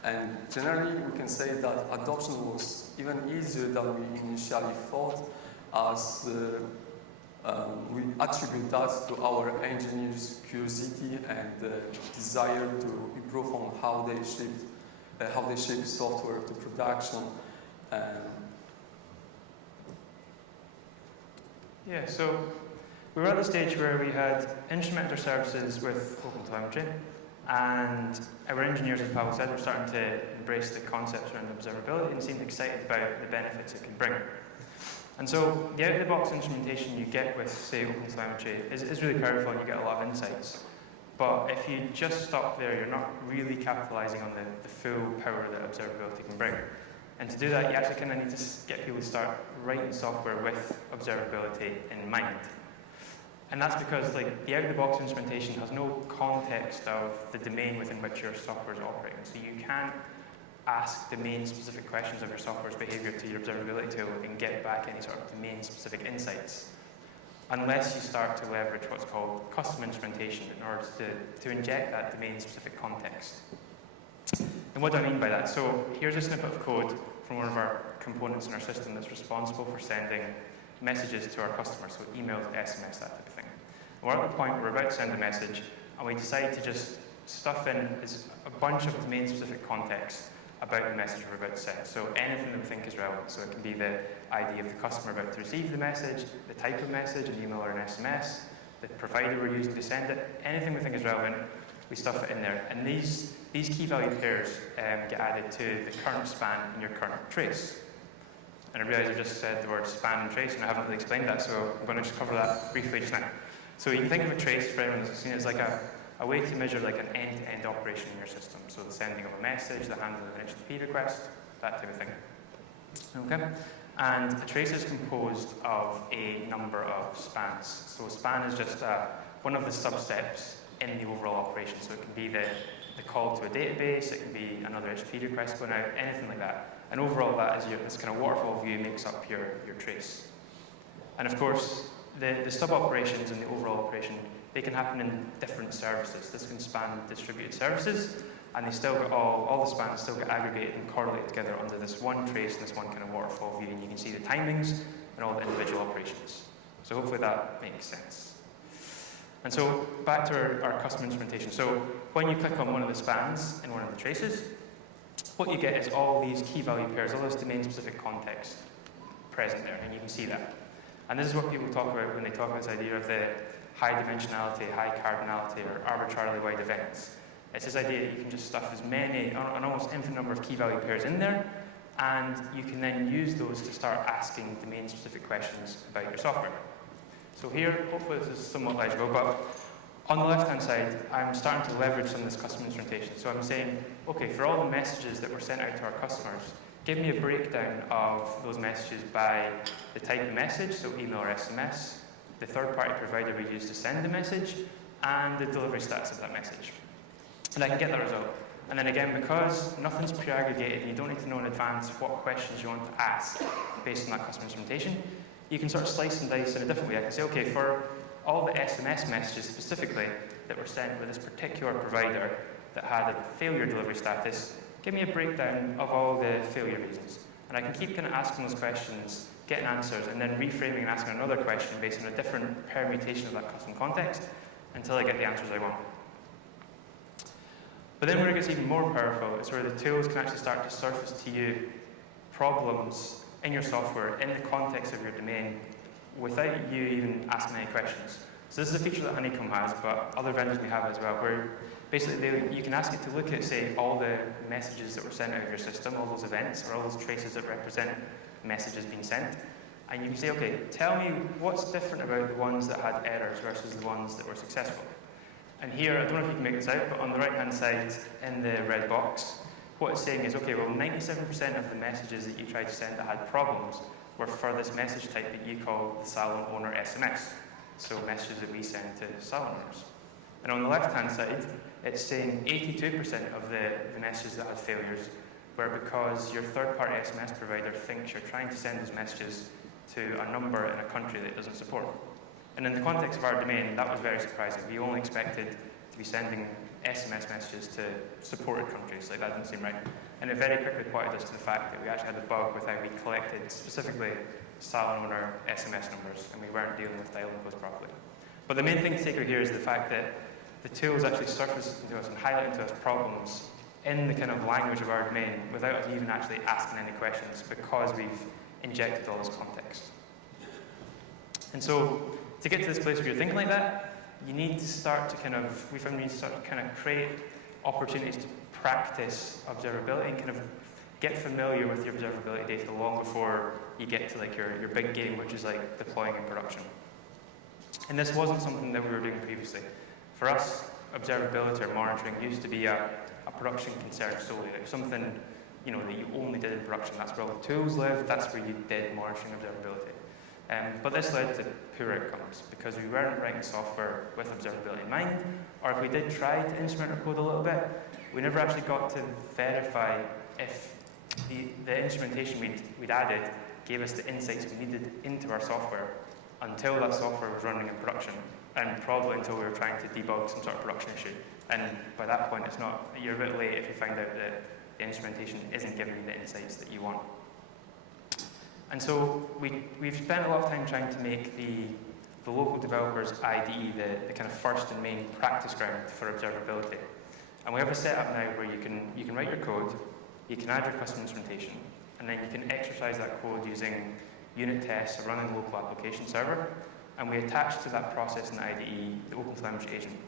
And generally, we can say that adoption was even easier than we initially thought, as we attribute that to our engineers' curiosity and desire to improve on how they ship software to production. Yeah, so we were at the stage where we had instrumented our services with OpenTelemetry, and our engineers, as Paweł said, were starting to embrace the concepts around observability and seemed excited about the benefits it can bring. And so the out-of-the-box instrumentation you get with, say, OpenTelemetry is really powerful and you get a lot of insights. But if you just stop there, you're not really capitalizing on the full power that observability can bring. And to do that, you actually kind of need to get people to start writing software with observability in mind. And that's because the out-of-the-box instrumentation has no context of the domain within which your software is operating. So you can't ask domain-specific questions of your software's behavior to your observability tool and get back any sort of domain-specific insights, unless you start to leverage what's called custom instrumentation in order to inject that domain-specific context. And what do I mean by that? So here's a snippet of code from one of our components in our system that's responsible for sending messages to our customers, so emails, SMS, that type of thing. And we're at the point where we're about to send a message, and we decide to just stuff in a bunch of domain-specific context about the message we're about to send. So anything that we think is relevant. So it can be the ID of the customer about to receive the message, the type of message, an email or an SMS, the provider we're using to send it, anything we think is relevant, we stuff it in there. And these key value pairs get added to the current span in your current trace. And I realize I just said the word span and trace, and I haven't really explained that, so I'm going to just cover that briefly just now. So you can think of a trace, for anyone who's seen it, as like a way to measure like an end-to-end operation in your system. So the sending of a message, the handling of an HTTP request, that type of thing. Okay? And a trace is composed of a number of spans. So a span is just one of the sub-steps in the overall operation. So it can be the call to a database, it can be another HTTP request going out, anything like that. And overall, that is this kind of waterfall view makes up your trace. And of course, the sub-operations in the overall operation, they can happen in different services. This can span distributed services, and they still get all the spans still get aggregated and correlated together under this one trace and this one kind of waterfall view, and you can see the timings and all the individual operations. So hopefully that makes sense. And so back to our custom instrumentation. So when you click on one of the spans in one of the traces, what you get is all these key value pairs, all this domain-specific context present there, and you can see that. And this is what people talk about when they talk about this idea of the high dimensionality, high cardinality, or arbitrarily wide events. It's this idea that you can just stuff as many, an almost infinite number of key value pairs in there, and you can then use those to start asking domain-specific questions about your software. So here, hopefully this is somewhat legible, but on the left-hand side, I'm starting to leverage some of this custom instrumentation. So I'm saying, okay, for all the messages that were sent out to our customers, give me a breakdown of those messages by the type of message, so email or SMS, the third-party provider we use to send the message, and the delivery status of that message. And I can get that result. And then again, because nothing's pre-aggregated, and you don't need to know in advance what questions you want to ask based on that custom instrumentation, you can sort of slice and dice in a different way. I can say, okay, for all the SMS messages specifically that were sent with this particular provider that had a failure delivery status, give me a breakdown of all the failure reasons. And I can keep kind of asking those questions, getting answers, and then reframing and asking another question based on a different permutation of that custom context until I get the answers I want. But then where it gets even more powerful is where the tools can actually start to surface to you problems in your software in the context of your domain without you even asking any questions. So this is a feature that Honeycomb has, but other vendors may have as well, where basically you can ask it to look at, say, all the messages that were sent out of your system, all those events, or all those traces that represent messages being sent. And you can say, okay, tell me what's different about the ones that had errors versus the ones that were successful. And here, I don't know if you can make this out, but on the right-hand side in the red box, what it's saying is, okay, well, 97% of the messages that you tried to send that had problems were for this message type that you call the Salon owner SMS. So messages that we send to salon owners. And on the left-hand side, it's saying 82% of the messages that had failures were because your third-party SMS provider thinks you're trying to send those messages to a number in a country that it doesn't support. And in the context of our domain, that was very surprising. We only expected to be sending SMS messages to supported countries. Like, that didn't seem right. And it very quickly pointed us to the fact that we actually had a bug with how we collected specifically salon owner SMS numbers, and we weren't dealing with dialing codes properly. But the main thing to take away here is the fact that the tools actually surface to us and highlight to us problems in the kind of language of our domain without us even actually asking any questions, because we've injected all this context. And so, to get to this place where you're thinking like that, you need to start to we found we need to start to kind of create opportunities to practice observability and kind of get familiar with your observability data long before you get to like your big game, which is like deploying in production. And this wasn't something that we were doing previously. For us, observability or monitoring used to be a production concern solely, like something that you only did in production. That's where all the tools lived. That's where you did monitoring observability. But this led to poor outcomes because we weren't writing software with observability in mind, or if we did try to instrument our code a little bit, we never actually got to verify if the instrumentation we'd added gave us the insights we needed into our software until that software was running in production, and probably until we were trying to debug some sort of production issue. And by that point, you're a bit late if you find out that the instrumentation isn't giving you the insights that you want. And so we've spent a lot of time trying to make the local developers IDE the kind of first and main practice ground for observability. And we have a setup now where you can write your code, you can add your custom instrumentation, and then you can exercise that code using unit tests or running local application server. And we attach to that process in the IDE the OpenTelemetry agent.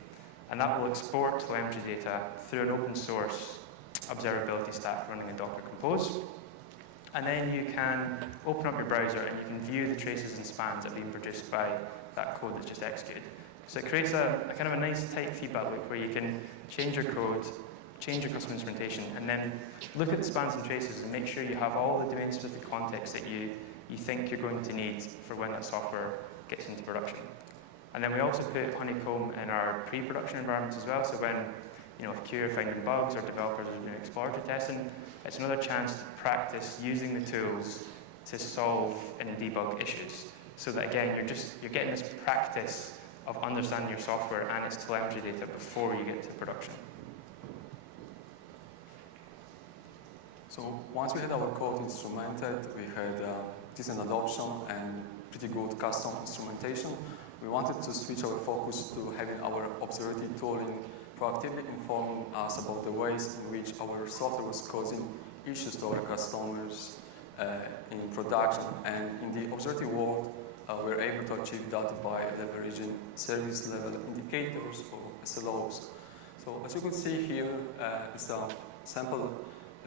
And that will export telemetry data through an open source observability stack running in Docker Compose. And then you can open up your browser and you can view the traces and spans that are being produced by that code that's just executed. So it creates a kind of a nice tight feedback loop where you can change your code, change your custom instrumentation, and then look at the spans and traces and make sure you have all the domain-specific context that you think you're going to need for when that software gets into production. And then we also put Honeycomb in our pre-production environments as well, so when if QA are finding bugs or developers are doing exploratory testing, it's another chance to practice using the tools to solve and debug issues. So that again, you're getting this practice of understanding your software and its telemetry data before you get to production. So once we had our code instrumented, we had decent adoption and pretty good custom instrumentation. We wanted to switch our focus to having our observability tooling proactively informing us about the ways in which our software was causing issues to our customers in production. And in the observability world, we're able to achieve that by leveraging service level indicators or SLOs. So as you can see here, it's a sample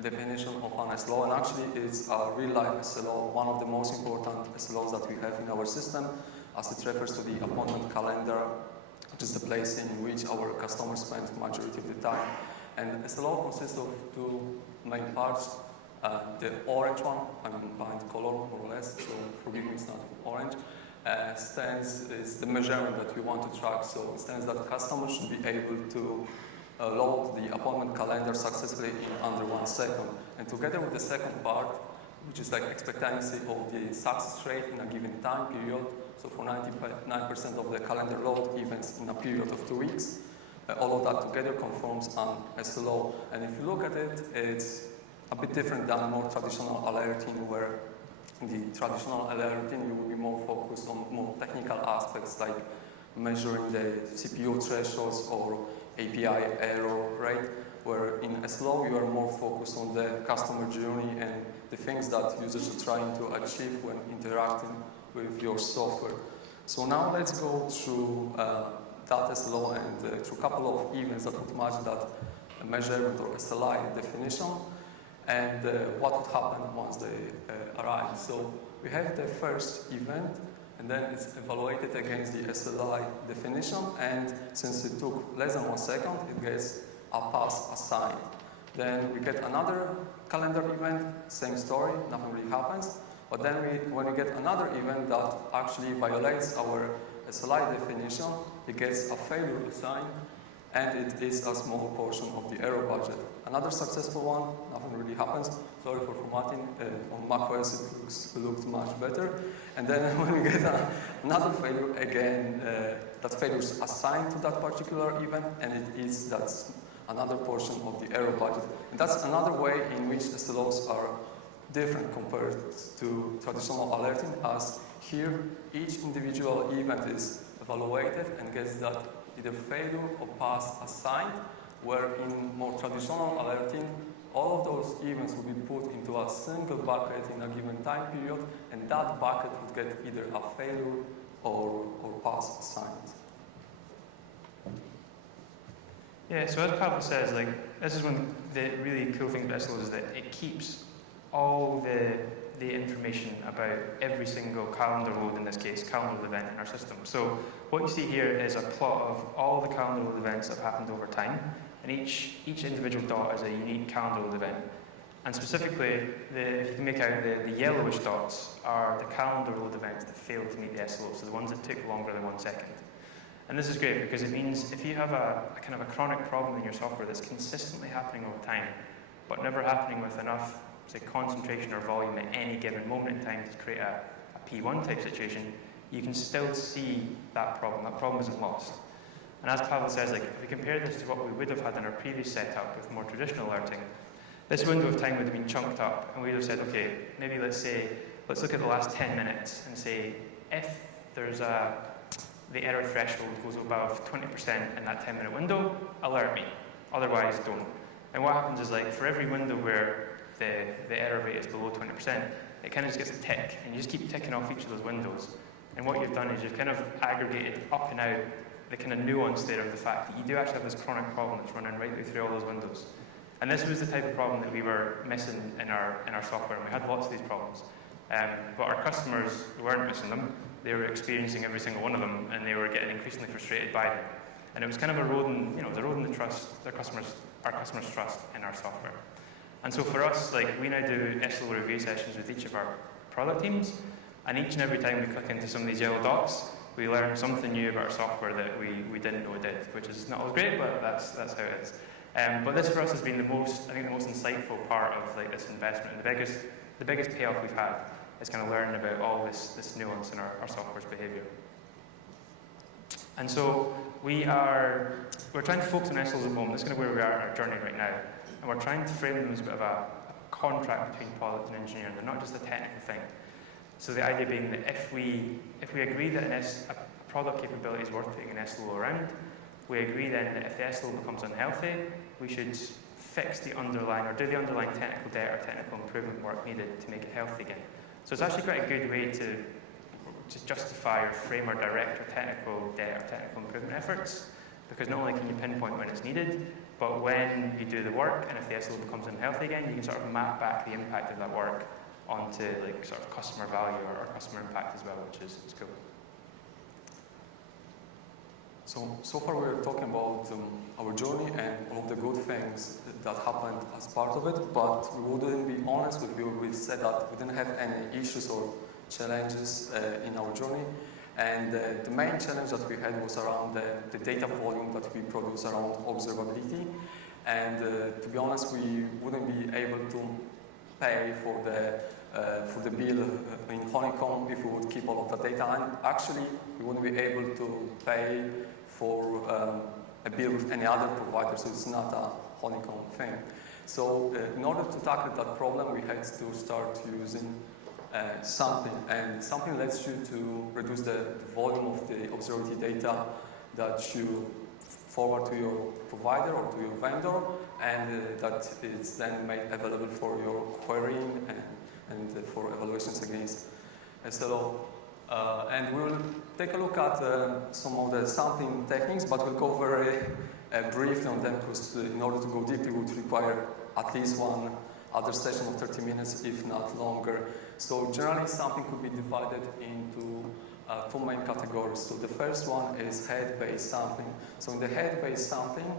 definition of an SLO, and actually it's a real-life SLO, one of the most important SLOs that we have in our system, as it refers to the appointment calendar, which is the place in which our customers spend the majority of the time. And SLO consists of two main parts. The orange one, behind color more or less, so forgive me, it's not orange, is the measurement that we want to track. So it stands that customers should be able to load the appointment calendar successfully in under 1 second. And together with the second part, which is like expectancy of the success rate in a given time period, so for 99% of the calendar load events in a period of 2 weeks, all of that together conforms an SLO. And if you look at it, it's a bit different than more traditional alerting, where in the traditional alerting you will be more focused on more technical aspects like measuring the CPU thresholds or API error rate, where in SLO you are more focused on the customer journey and the things that users are trying to achieve when interacting with your software. So now let's go through that SLO and through a couple of events that would match that measurement or SLI definition, and what would happen once they arrive. So we have the first event, and then it's evaluated against the SLI definition, and since it took less than 1 second, it gets a pass assigned. Then we get another calendar event, same story, nothing really happens, but then when we get another event that actually violates our SLI definition, it gets a failure assigned, and it is a small portion of the error budget. Another successful one, nothing really happens. Sorry for formatting. On macOS it looked much better. And then when we get another failure, again, that failure is assigned to that particular event, and that's another portion of the error budget. And that's another way in which SLOs are different compared to traditional alerting, as here each individual event is evaluated and gets that either failure or pass assigned, where in more traditional alerting, all of those events will be put into a single bucket in a given time period, and that bucket would get either a failure or pass assigned. Yeah, so as Paweł says, this is one of the really cool things about SLOs is that it keeps all the information about every single calendar load, in this case, calendar event in our system. So what you see here is a plot of all the calendar load events that have happened over time, and each individual dot is a unique calendar load event. And specifically, if you can make out the yellowish dots are the calendar load events that failed to meet the SLO, so the ones that took longer than 1 second. And this is great because it means if you have a kind of a chronic problem in your software that's consistently happening over time, but never happening with enough, say, concentration or volume at any given moment in time to create a P1 type situation, you can still see that problem. That problem isn't lost. And as Paweł says, if we compare this to what we would have had in our previous setup with more traditional alerting, this window of time would have been chunked up, and we would have said, okay, maybe let's look at the last 10 minutes and say, if there's the error threshold goes above 20% in that 10-minute window, alert me. Otherwise, don't. And what happens is, for every window where the error rate is below 20%, it kind of just gets a tick, and you just keep ticking off each of those windows. And what you've done is you've kind of aggregated up and out the kind of nuance there of the fact that you do actually have this chronic problem that's running right through all those windows. And this was the type of problem that we were missing in our software, and we had lots of these problems. But our customers weren't missing them. They were experiencing every single one of them, and they were getting increasingly frustrated by them. And it was kind of eroding the trust, our customers' trust in our software. And so for us, we now do SLO review sessions with each of our product teams, and each and every time we click into some of these yellow dots, we learn something new about our software that we didn't know it did, which is not always great, but that's how it is. But this for us has been the most insightful part of this investment. And the biggest payoff we've had is kind of learning about all this nuance in our software's behavior. And so we're trying to focus on SLOs at the moment. That's kind of where we are in our journey right now. And we're trying to frame them as a bit of a contract between product and engineering. They're not just a technical thing. So the idea being that if we agree that a product capability is worth putting an SLO around, we agree then that if the SLO becomes unhealthy, we should fix the underlying, or do the underlying technical debt or technical improvement work needed to make it healthy again. So it's actually quite a good way to justify or frame or direct our technical debt or technical improvement efforts, because not only can you pinpoint when it's needed, but when you do the work, and if the SLO becomes unhealthy again, you can sort of map back the impact of that work onto sort of customer value or customer impact as well, which is cool. So far we're talking about our journey and all of the good things that happened as part of it, but we wouldn't be honest with you. We said that we didn't have any issues or challenges in our journey, and the main challenge that we had was around the data volume that we produce around observability, and to be honest, we wouldn't be able to pay for the bill in Honeycomb if we would keep all of the data, and actually we wouldn't be able to pay for a bill with any other provider, so it's not a Honeycomb thing. So in order to tackle that problem, we had to start using something, and something lets you to reduce the volume of the observability data that you forward to your provider or to your vendor, and that is then made available for your querying and for evaluations against SLO. And we'll take a look at some of the sampling techniques, but we'll go very briefly on them, because in order to go deeply would require at least one other session of 30 minutes, if not longer. So generally, sampling could be divided into two main categories. So the first one is head-based sampling. So in the head-based sampling,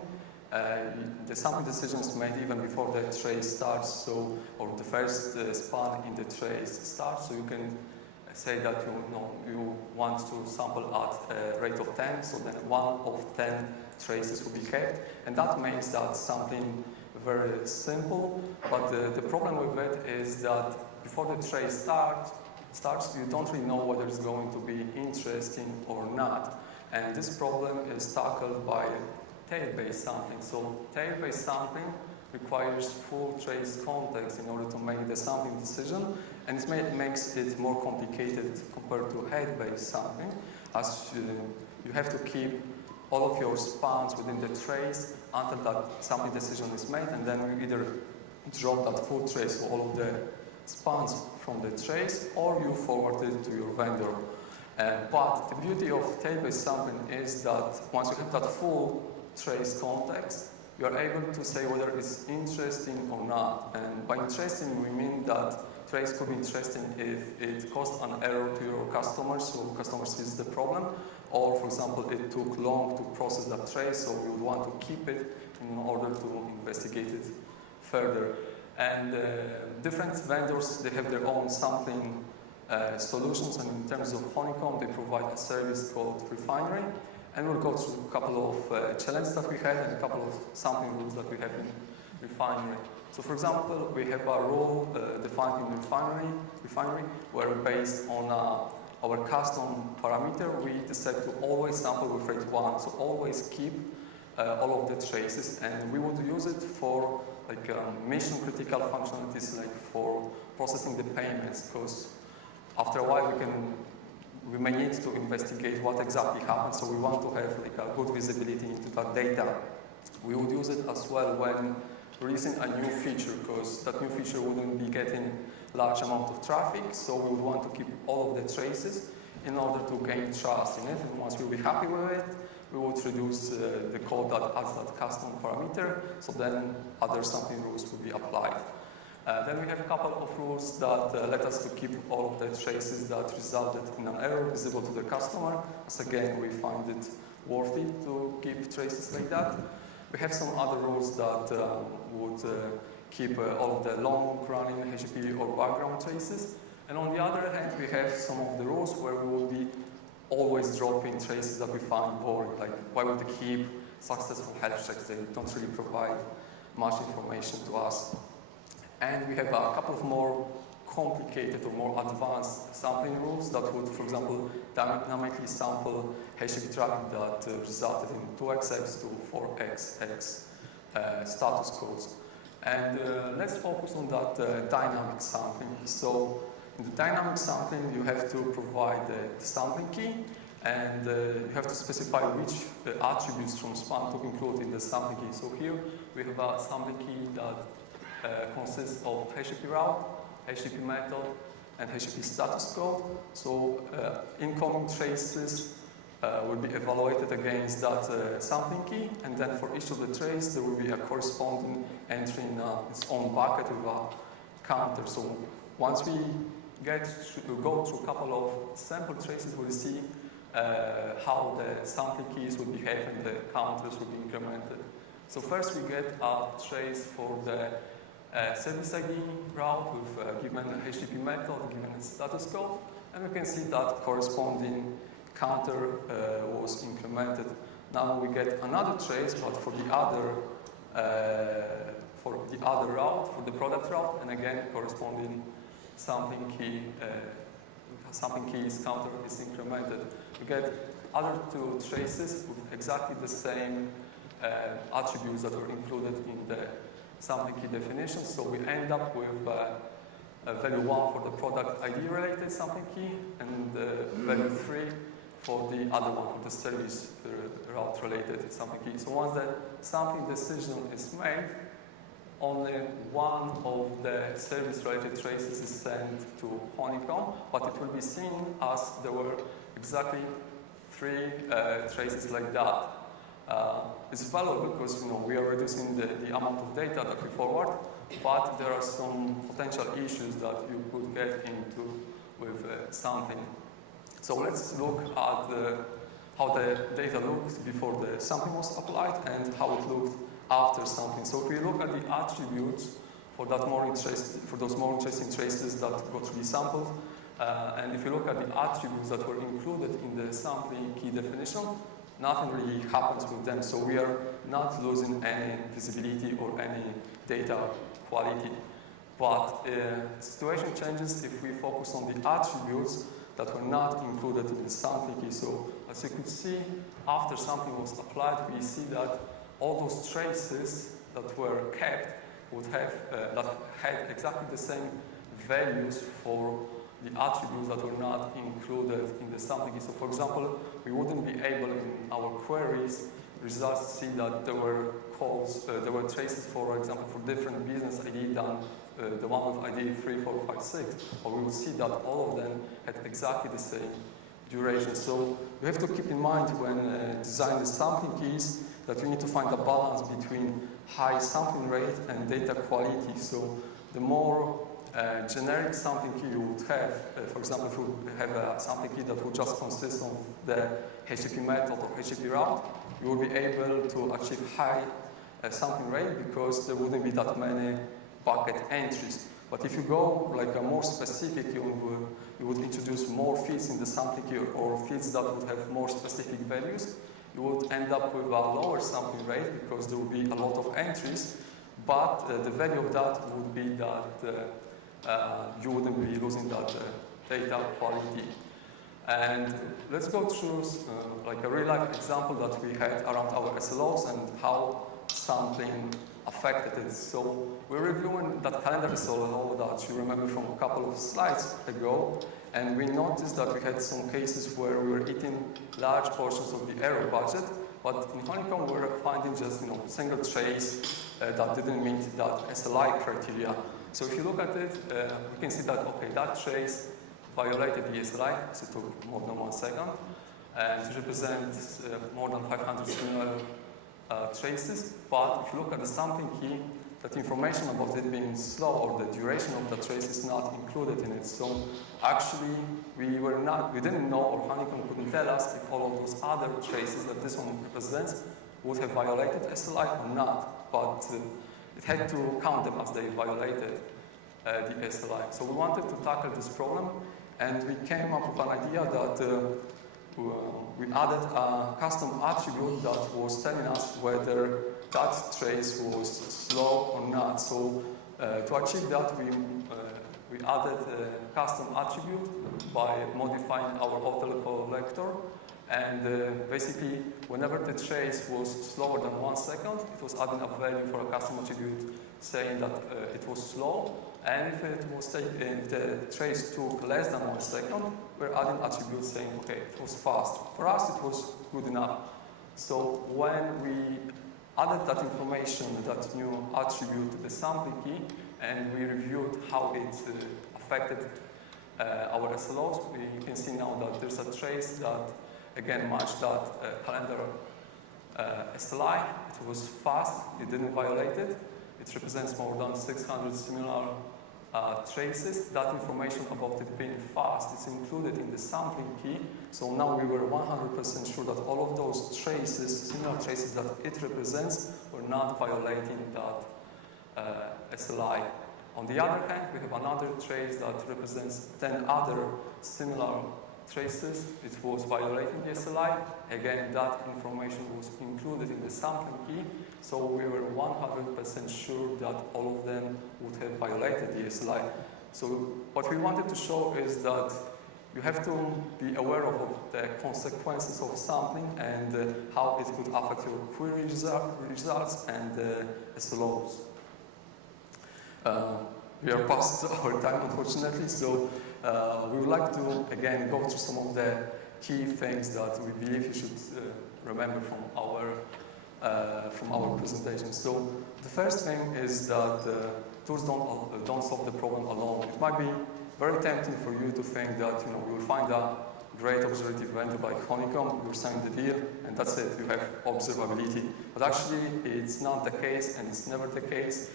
the sampling decision is made even before the trace starts, or the first span in the trace starts. So you can say that you want to sample at a rate of 10, so then 1 of 10 traces will be kept, and that makes that something very simple. But the problem with it is that before the trace starts, you don't really know whether it's going to be interesting or not. And this problem is tackled by tail-based sampling. So tail-based sampling requires full trace context in order to make the sampling decision, and it makes it more complicated compared to head-based sampling, as you have to keep all of your spans within the trace until that sampling decision is made, and then you either drop that full trace, so all of the spans from the trace, or you forward it to your vendor. But the beauty of tail-based sampling is that once you have that full trace context, you are able to say whether it's interesting or not. And by interesting, we mean that trace could be interesting if it caused an error to your customer, so customer sees the problem, or for example, it took long to process that trace, so we would want to keep it in order to investigate it further. And different vendors, they have their own sampling solutions, and in terms of Honeycomb, they provide a service called Refinery. And we'll go through a couple of challenges that we had and a couple of sampling rules that we have in Refinery. So for example, we have a rule defined in Refinery where based on our custom parameter, we decide to always sample with rate 1. So always keep all of the traces, and we would use it for like mission critical functionalities, like for processing the payments, because after a while we may need to investigate what exactly happened, so we want to have like a good visibility into that data. We would use it as well when releasing a new feature, because that new feature wouldn't be getting large amount of traffic, so we would want to keep all of the traces in order to gain trust in it, and once we'll be happy with it, we would reduce the code that adds that custom parameter, so then other sampling rules will be applied. Then we have a couple of rules that let us to keep all of the traces that resulted in an error visible to the customer, as again we find it worthy to keep traces like that. We have some other rules that would keep all of the long-running HTTP or background traces, and on the other hand we have some of the rules where we will be always dropping traces that we find boring, like why would they keep successful health checks? They don't really provide much information to us. And we have a couple of more complicated or more advanced sampling rules that would, for example, dynamically sample HTTP traffic that resulted in 2xx to 4xx status codes. And let's focus on that dynamic sampling. So in the dynamic sampling, you have to provide the sampling key, and you have to specify which attributes from span to include in the sampling key. So here we have a sampling key that consists of HTTP route, HTTP method, and HTTP status code. So incoming traces will be evaluated against that sampling key, and then for each of the traces there will be a corresponding entry in its own bucket with a counter. So once we go through a couple of sample traces, we'll see how the sampling keys will behave and the counters will be incremented. So first we get a trace for the service ID route with a given HTTP method, given its status code, and we can see that corresponding counter was incremented. Now we get another trace, but for the other route, for the product route, and again corresponding sampling keys counter is incremented. We get other two traces with exactly the same attributes that were included in the sampling key definition. So we end up with value 1 for the product ID related sampling key, and value 3 for the other one, for the service route related sampling key. So once the sampling decision is made, only one of the service related traces is sent to Honeycomb, but it will be seen as there were exactly 3 traces like that. It's valuable because we are reducing the amount of data that we forward, but there are some potential issues that you could get into with sampling. So let's look at how the data looked before the sampling was applied and how it looked after sampling. So if we look at the attributes for those more interesting traces that got resampled, and if you look at the attributes that were included in the sampling key definition, nothing really happens with them. So we are not losing any visibility or any data quality. But the situation changes if we focus on the attributes that were not included in the sampling key. So as you could see, after sampling was applied, we see that all those traces that were kept would have that had exactly the same values for the attributes that were not included in the sampling key. So for example, we wouldn't be able in our queries results to see that there were calls, there were traces, for example, for different business ID than the one with ID 3456, or we would see that all of them had exactly the same duration. So we have to keep in mind when designing the sampling keys that we need to find a balance between high sampling rate and data quality. So the more generic sampling key you would have, for example, if you have a sampling key that would just consist of the HTTP method or HTTP route, you will be able to achieve high sampling rate because there wouldn't be that many bucket entries. But if you go like a more specific, you would introduce more fields in the sampling key or fields that would have more specific values, you would end up with a lower sampling rate because there would be a lot of entries, but the value of that would be that you wouldn't be losing that data quality. And let's go through like a real-life example that we had around our SLOs and how sampling affected it. So we're reviewing that calendar SLO that you remember from a couple of slides ago, and we noticed that we had some cases where we were eating large portions of the error budget, but in Honeycomb we were finding just single trace that didn't meet that SLI criteria. So if you look at it, we can see that, okay, that trace violated the SLI, so it took more than 1 second, and it represents more than 500 similar traces. But if you look at the sampling key, that information about it being slow or the duration of the trace is not included in it. So actually, we didn't know, or Honeycomb couldn't tell us if all of those other traces that this one represents would have violated SLI or not. But it had to count them as they violated the SLI. So we wanted to tackle this problem, and we came up with an idea that we added a custom attribute that was telling us whether that trace was slow or not. So to achieve that, we added a custom attribute by modifying our autocollector. And basically, whenever the trace was slower than 1 second, it was adding a value for a custom attribute saying that it was slow. And if the trace took less than 1 second, we're adding attributes saying, okay, it was fast. For us, it was good enough. So when we added that information, that new attribute to the sampling key, and we reviewed how it affected our SLOs, you can see now that there's a trace that again matched that calendar SLI. It was fast, it didn't violate it. It represents more than 600 similar traces. That information about it being fast is included in the sampling key. So now we were 100% sure that all of those traces, similar traces that it represents, were not violating that SLI. On the other hand, we have another trace that represents 10 other similar traces. It was violating the SLI. Again, that information was included in the sampling key. So we were 100% sure that all of them would have violated the SLI. So what we wanted to show is that you have to be aware of the consequences of sampling and how it could affect your query results and SLOs. We are past our time, unfortunately, so we would like to, again, go through some of the key things that we believe you should remember from our presentation. So the first thing is that tools don't solve the problem alone. It might be very tempting for you to think that we will find a great observability vendor like Honeycomb, you sign the deal, and that's it, you have observability. But actually, it's not the case, and it's never the case.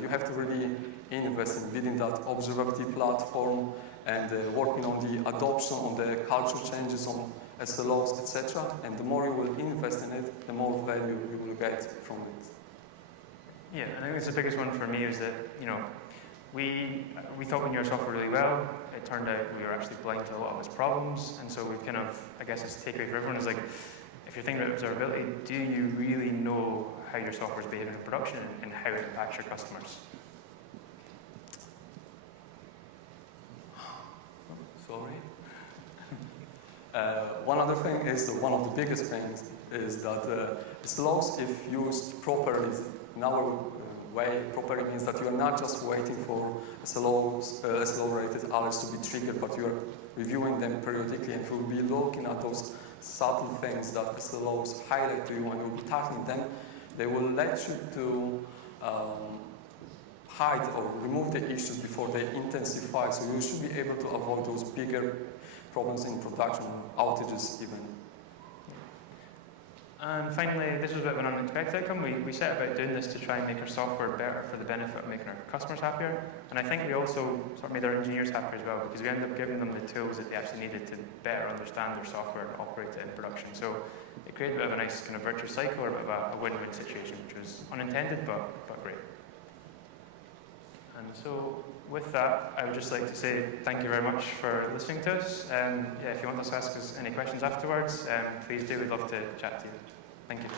You have to really invest in building that observability platform, and working on the adoption, on the culture changes, on SLOs, etc. And the more you will invest in it, the more value you will get from it. Yeah, I think it's the biggest one for me is that, we thought we knew our software really well. It turned out we were actually blind to a lot of its problems, and so we've kind of, I guess it's a takeaway for everyone is like, if you're thinking about observability, do you really know how your software is behaving in production and how it impacts your customers? Sorry. One other thing is, one of the biggest things is that SLOs, if used properly, in our way, properly means that you are not just waiting for SLO-rated alerts to be triggered, but you are reviewing them periodically, and you will be looking at those subtle things that SLOs highlight to you, and you will be targeting them. They will let you to hide or remove the issues before they intensify, so you should be able to avoid those bigger problems in production, outages even. And finally, this was a bit of an unexpected outcome. We set about doing this to try and make our software better for the benefit of making our customers happier. And I think we also sort of made our engineers happier as well, because we ended up giving them the tools that they actually needed to better understand their software and operate it in production. So it created a bit of a nice kind of virtuous cycle, or a bit of a win-win situation, which was unintended, but great. And so with that, I would just like to say thank you very much for listening to us. Yeah, if you want us to ask us any questions afterwards, please do. We'd love to chat to you. Thank you.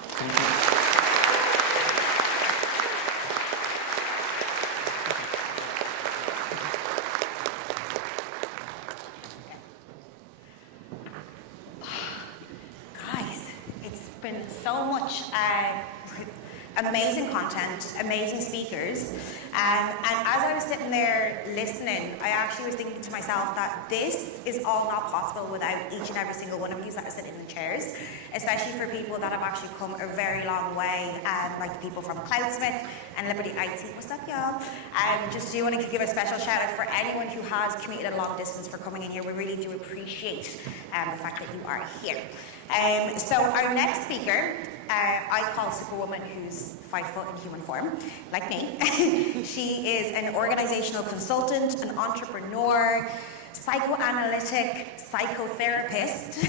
Guys, it's been so much amazing content, amazing speakers. And as I was sitting there listening, I actually was thinking to myself that this is all not possible without each and every single one of you that are sitting in the chairs, especially for people that have actually come a very long way, like the people from Cloudsmith and Liberty IT. What's up, y'all? Just do want to give a special shout out for anyone who has commuted a long distance for coming in here. We really do appreciate the fact that you are here. So our next speaker, I call Superwoman, who's 5 foot in human form, like me. She is an organizational consultant, an entrepreneur, psychoanalytic, psychotherapist,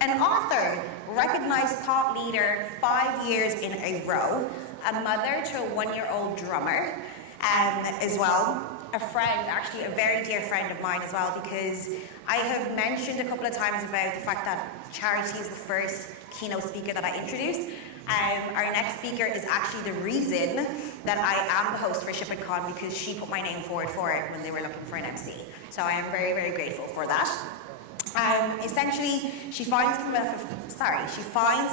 an author, recognized thought leader 5 years in a row, a mother to a 1-year-old drummer, as well. A friend, actually a very dear friend of mine as well, because I have mentioned a couple of times about the fact that Charity is the first keynote speaker that I introduced. Our next speaker is actually the reason that I am the host for ShipItCon, because she put my name forward for it when they were looking for an MC. So I am very, very grateful for that. Essentially, she finds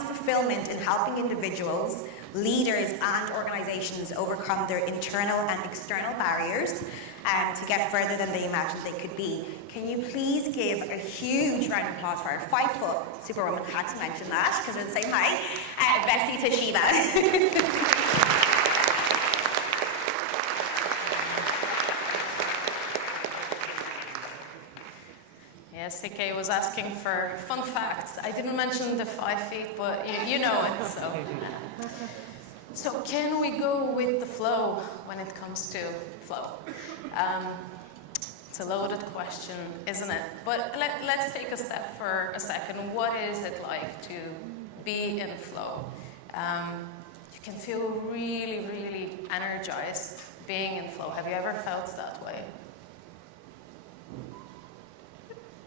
fulfillment in helping individuals, leaders and organizations overcome their internal and external barriers to get further than they imagined they could be. Can you please give a huge round of applause for our 5 foot superwoman? Had to mention that because we're the same height. Vessy Tasheva. Yes, TK was asking for fun facts. I didn't mention the 5 feet, but you know it, so. So can we go with the flow when it comes to flow? It's a loaded question, isn't it? But let's take a step for a second. What is it like to be in flow? You can feel really, really energized being in flow. Have you ever felt that way?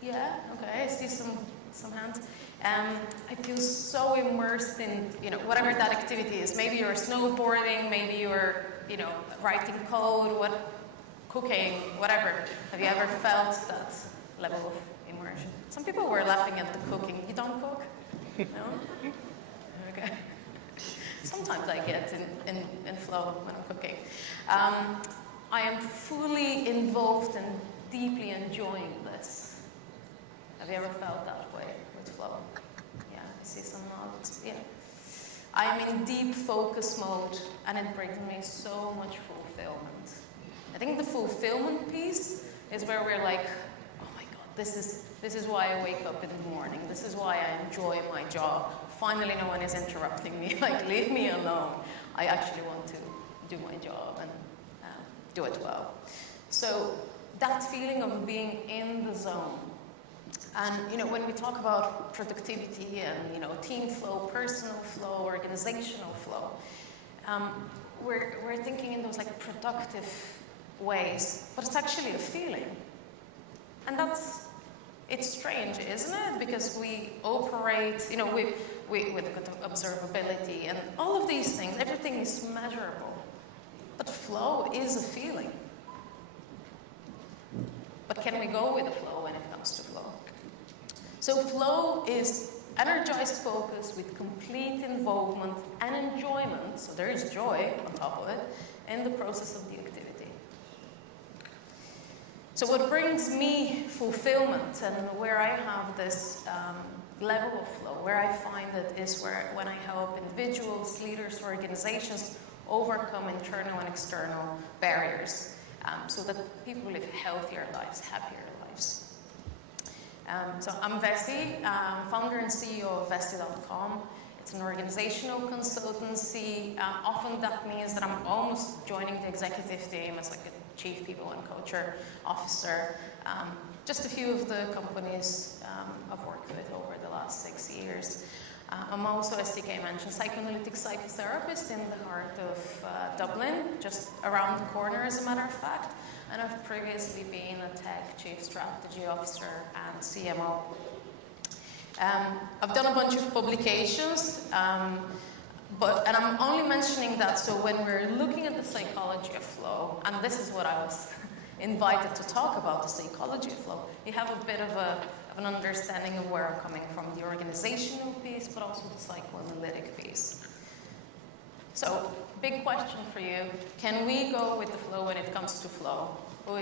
Yeah, okay, I see some hands. I feel so immersed in, whatever that activity is. Maybe you're snowboarding, maybe you're, writing code, cooking, whatever. Have you ever felt that level of immersion? Some people were laughing at the cooking. You don't cook? No? Okay. Sometimes I get in flow when I'm cooking. I am fully involved and deeply enjoying this. Have you ever felt that way with flow? Yeah, I see some nods. Yeah. I'm in deep focus mode, and it brings me so much fulfillment. I think the fulfillment piece is where we're like, oh my God, this is why I wake up in the morning. This is why I enjoy my job. Finally, no one is interrupting me. Like, leave me alone. I actually want to do my job and do it well. So that feeling of being in the zone. And when we talk about productivity and team flow, personal flow, organizational flow, we're thinking in those like productive ways, but it's actually a feeling. And it's strange, isn't it? Because we operate, with observability and all of these things, everything is measurable. But flow is a feeling. But can we go with the flow when it comes to flow? So flow is energized focus with complete involvement and enjoyment, so there is joy on top of it, in the process of the activity. So what brings me fulfillment and where I have this level of flow, where I find it is when I help individuals, leaders, organizations overcome internal and external barriers so that people live healthier lives, happier lives. So I'm Vessy, founder and CEO of Vessy.com. It's an organizational consultancy. Often that means that I'm almost joining the executive team as like a chief people and culture officer. Just a few of the companies I've worked with over the last 6 years. I'm also, as TK mentioned, psychoanalytic psychotherapist in the heart of Dublin, just around the corner as a matter of fact. And I've previously been a tech chief strategy officer and CMO. I've done a bunch of publications, and I'm only mentioning that so when we're looking at the psychology of flow, and this is what I was invited to talk about, the psychology of flow, you have a bit of an understanding of where I'm coming from, the organizational piece, but also the psychoanalytic piece. So, big question for you. Can we go with the flow when it comes to flow? Who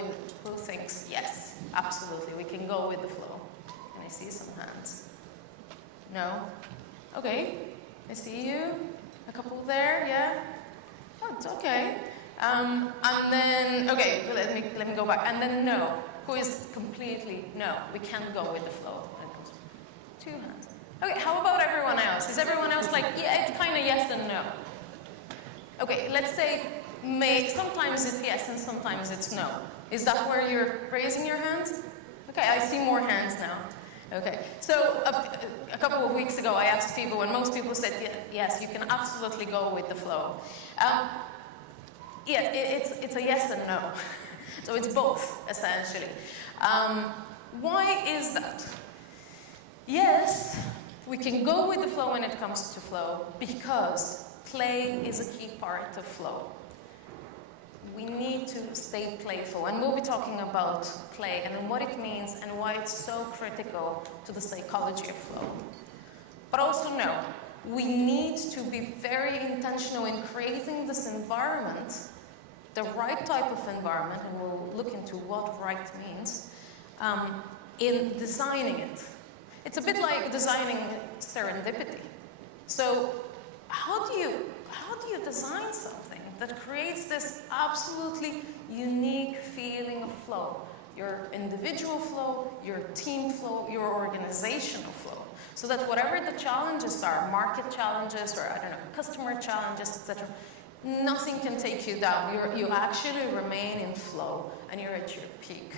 thinks yes, absolutely, we can go with the flow? Can I see some hands? No? Okay, I see you. A couple there, yeah? Oh, it's okay. And then, okay, let me go back. And then no. Who is completely no? We can't go with the flow. Two hands. Okay, how about everyone else? Is everyone else like, yeah, it's kind of yes and no? Okay, let's say sometimes it's yes and sometimes it's no. Is that where you're raising your hands? Okay, I see more hands now. Okay, so a couple of weeks ago I asked people, and most people said yes, you can absolutely go with the flow. Yeah, it's a yes and no. So it's both, essentially. Why is that? Yes, we can go with the flow when it comes to flow because play is a key part of flow. We need to stay playful, and we'll be talking about play and what it means and why it's so critical to the psychology of flow. But also no, we need to be very intentional in creating this environment, the right type of environment, and we'll look into what right means, in designing it. It's a bit like designing serendipity. So how do you design something that creates this absolutely unique feeling of flow? Your individual flow, your team flow, your organizational flow. So that whatever the challenges are, market challenges or, customer challenges, etc., nothing can take you down. You actually remain in flow and you're at your peak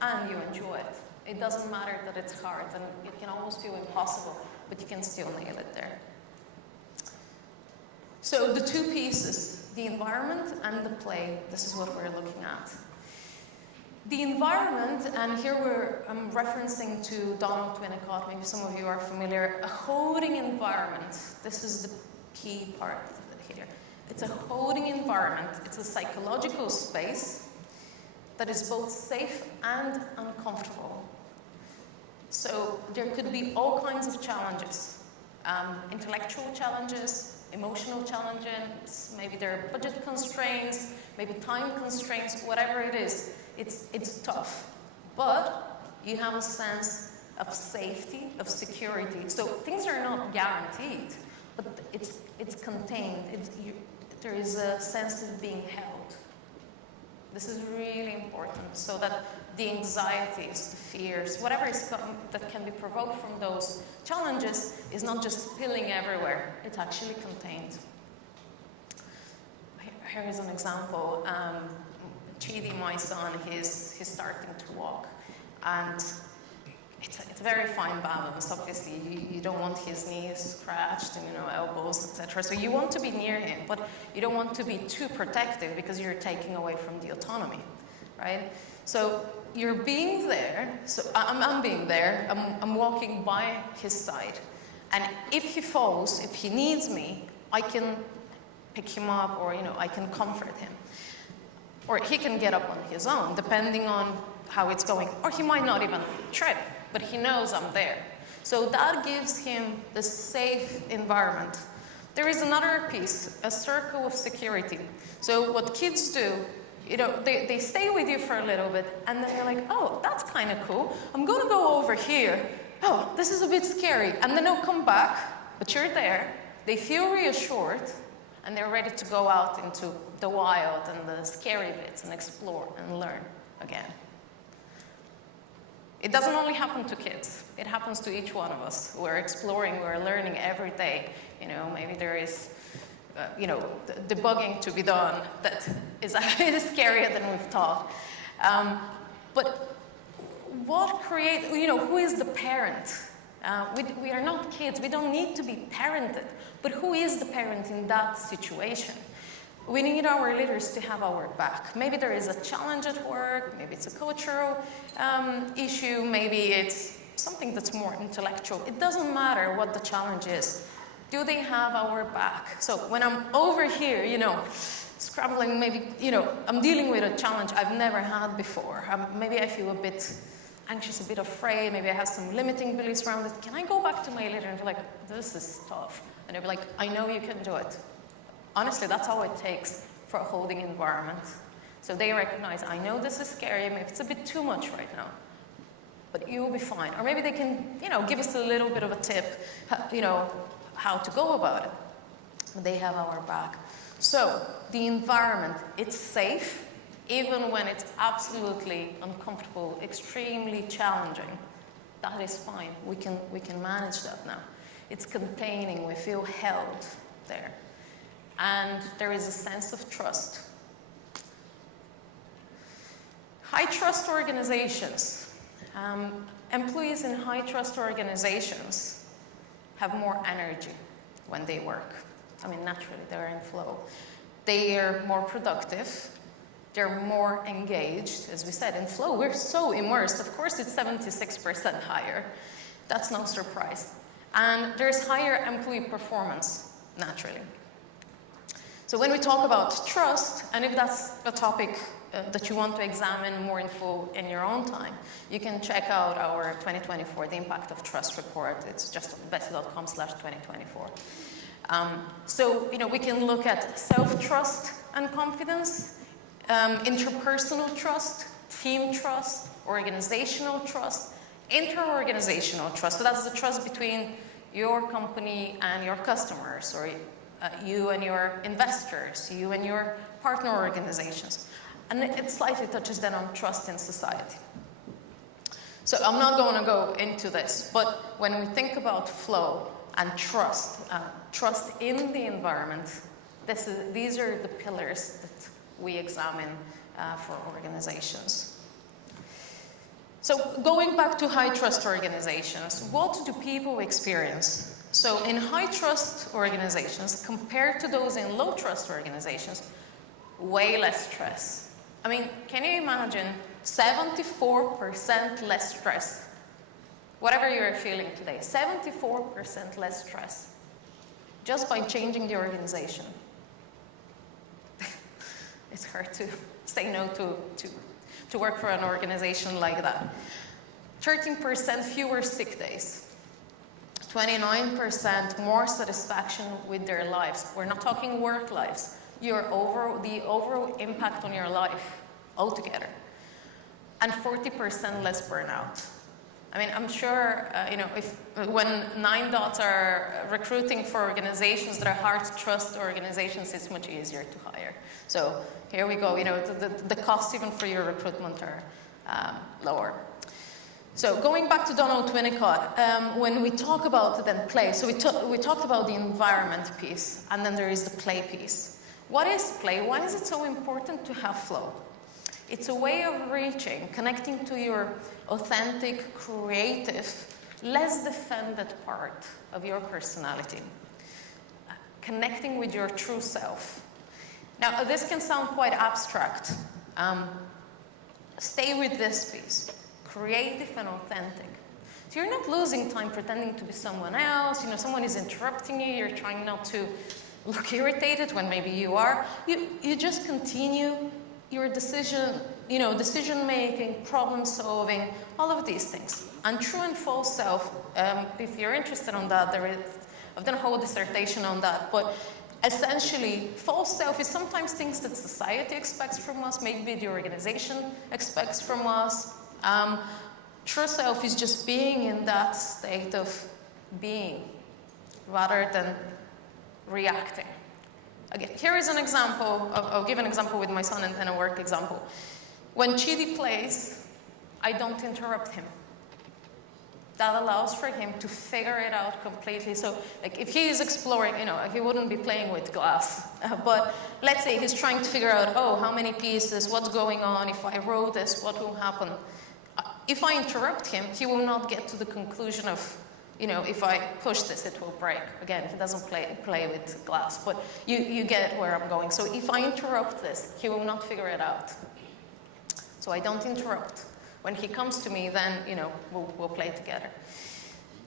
and you enjoy it. It doesn't matter that it's hard and it can almost feel impossible, but you can still nail it there. So the two pieces, the environment and the play, this is what we're looking at. The environment, and here I'm referencing to Donald Winnicott, maybe some of you are familiar, a holding environment. This is the key part here. It's a holding environment. It's a psychological space that is both safe and uncomfortable. So there could be all kinds of challenges, intellectual challenges, emotional challenges, maybe there are budget constraints, maybe time constraints, whatever it is, it's tough. But you have a sense of safety, of security. So things are not guaranteed, but it's contained. There is a sense of being held. This is really important, so that the anxieties, the fears, whatever that can be provoked from those challenges is not just spilling everywhere, it's actually contained. Here is an example. Chidi, my son, he's starting to walk, and it's a very fine balance. Obviously, you don't want his knees scratched and elbows, etc. So you want to be near him, but you don't want to be too protective because you're taking away from the autonomy, right? So you're being there. So I'm being there. I'm walking by his side, and if he falls, if he needs me, I can pick him up, or I can comfort him, or he can get up on his own, depending on how it's going, or he might not even trip, but he knows I'm there. So that gives him the safe environment. There is another piece, a circle of security. So what kids do, they stay with you for a little bit, and then they're like, oh, that's kind of cool. I'm gonna go over here. Oh, this is a bit scary. And then they'll come back, but you're there. They feel reassured, and they're ready to go out into the wild and the scary bits and explore and learn again. It doesn't only happen to kids. It happens to each one of us. We're exploring, we're learning every day. Maybe there is, debugging to be done that is scarier than we've thought. But what creates, who is the parent? We are not kids. We don't need to be parented. But who is the parent in that situation? We need our leaders to have our back. Maybe there is a challenge at work, maybe it's a cultural issue, maybe it's something that's more intellectual. It doesn't matter what the challenge is. Do they have our back? So when I'm over here, scrambling, maybe, I'm dealing with a challenge I've never had before. Maybe I feel a bit anxious, a bit afraid, maybe I have some limiting beliefs around it. Can I go back to my leader and be like, this is tough? And they'll be like, I know you can do it. Honestly, that's all it takes for a holding environment. So they recognize, I know this is scary, maybe it's a bit too much right now, but you'll be fine. Or maybe they can, give us a little bit of a tip, how to go about it. But they have our back. So the environment, it's safe, even when it's absolutely uncomfortable, extremely challenging. That is fine. We can manage that now. It's containing, we feel held there. And there is a sense of trust. High trust organizations. Employees in high trust organizations have more energy when they work. Naturally, they're in flow. They are more productive. They're more engaged. As we said, in flow, we're so immersed. Of course, it's 76% higher. That's no surprise. And there's higher employee performance, naturally. So when we talk about trust, and if that's a topic that you want to examine more in full in your own time, you can check out our 2024, the Impact of Trust report. It's just vessy.com/2024. So, we can look at self-trust and confidence, interpersonal trust, team trust, organizational trust, inter-organizational trust. So that's the trust between your company and your customers, or you and your investors, you and your partner organizations. And it slightly touches then on trust in society. So I'm not going to go into this, but when we think about flow and trust in the environment, these are the pillars that we examine for organizations. So going back to high trust organizations, what do people experience? So in high trust organizations, compared to those in low trust organizations, way less stress. Can you imagine 74% less stress? Whatever you're feeling today, 74% less stress, just by changing the organization. It's hard to say no to work for an organization like that. 13% fewer sick days. 29% more satisfaction with their lives. We're not talking work lives. The overall impact on your life altogether. And 40% less burnout. I'm sure, when 9 dots are recruiting for organizations that are hard to trust organizations, it's much easier to hire. So here we go, the costs even for your recruitment are lower. So going back to Donald Winnicott, when we talk about then play, so we talked about the environment piece, and then there is the play piece. What is play? Why is it so important to have flow? It's a way of reaching, connecting to your authentic, creative, less defended part of your personality. Connecting with your true self. Now, this can sound quite abstract. Stay with this piece. Creative and authentic. So you're not losing time pretending to be someone else. Someone is interrupting you. You're trying not to look irritated when maybe you are. You just continue your decision making, problem solving, all of these things. And true and false self, if you're interested on that, I've done a whole dissertation on that, but essentially, false self is sometimes things that society expects from us, maybe the organization expects from us. True self is just being in that state of being, rather than reacting. Again, here is an example. I'll give an example with my son and then a work example. When Chidi plays, I don't interrupt him. That allows for him to figure it out completely. So, if he is exploring, he wouldn't be playing with glass. But let's say he's trying to figure out, how many pieces, what's going on, if I roll this, what will happen? If I interrupt him, he will not get to the conclusion of, if I push this, it will break. Again, he doesn't play with glass, but you get where I'm going. So if I interrupt this, he will not figure it out. So I don't interrupt. When he comes to me, then, we'll play together.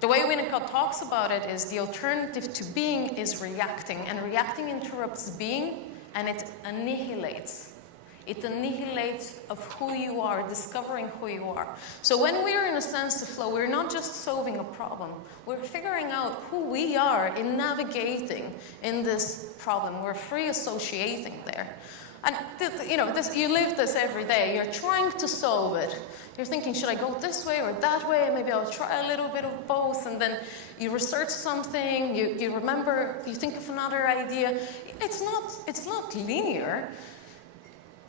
The way Winnicott talks about it is the alternative to being is reacting, and reacting interrupts being, and it annihilates. It annihilates of who you are, discovering who you are. So when we're in a sense of flow, we're not just solving a problem. We're figuring out who we are in navigating in this problem. We're free associating there. And you live this every day. You're trying to solve it. You're thinking, should I go this way or that way? Maybe I'll try a little bit of both. And then you research something. You remember. You think of another idea. It's not linear.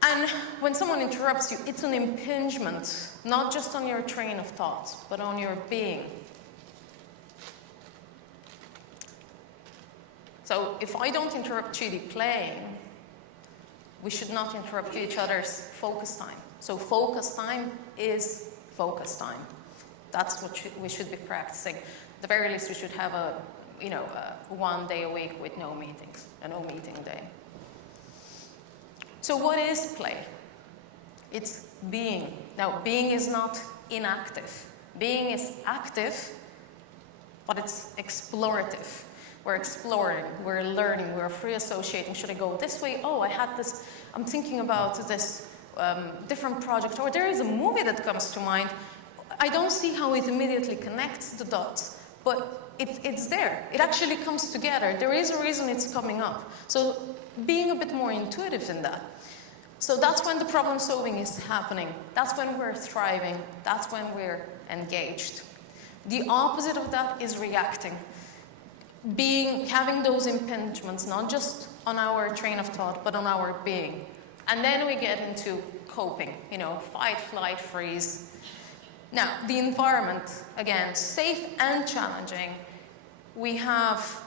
And when someone interrupts you, it's an impingement, not just on your train of thought, but on your being. So if I don't interrupt Chidi playing, we should not interrupt each other's focus time. So focus time is focus time. That's what we should be practicing. At the very least, we should have a 1 day a week with no meetings, a no meeting day. So what is play? It's being. Now, being is not inactive. Being is active, but it's explorative. We're exploring, we're learning, we're free associating. Should I go this way? I had this, I'm thinking about this different project, or there is a movie that comes to mind. I don't see how it immediately connects the dots, but it's there. It actually comes together. There is a reason it's coming up. So being a bit more intuitive in that. So that's when the problem solving is happening. That's when we're thriving. That's when we're engaged. The opposite of that is reacting. Having those impingements, not just on our train of thought, but on our being. And then we get into coping, fight, flight, freeze. Now, the environment, again, safe and challenging. We have,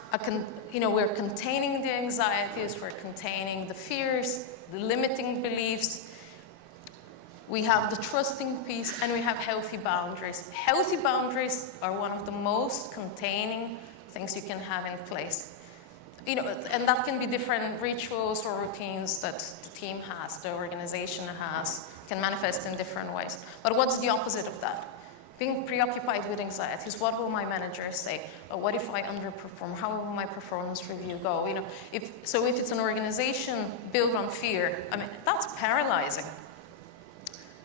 we're containing the anxieties, we're containing the fears, the limiting beliefs. We have the trusting piece, and we have healthy boundaries. Healthy boundaries are one of the most containing things you can have in place. And that can be different rituals or routines that the team has, the organization has, can manifest in different ways. But what's the opposite of that? Being preoccupied with anxieties. What will my manager say? Or what if I underperform? How will my performance review go? If it's an organization built on fear, that's paralyzing.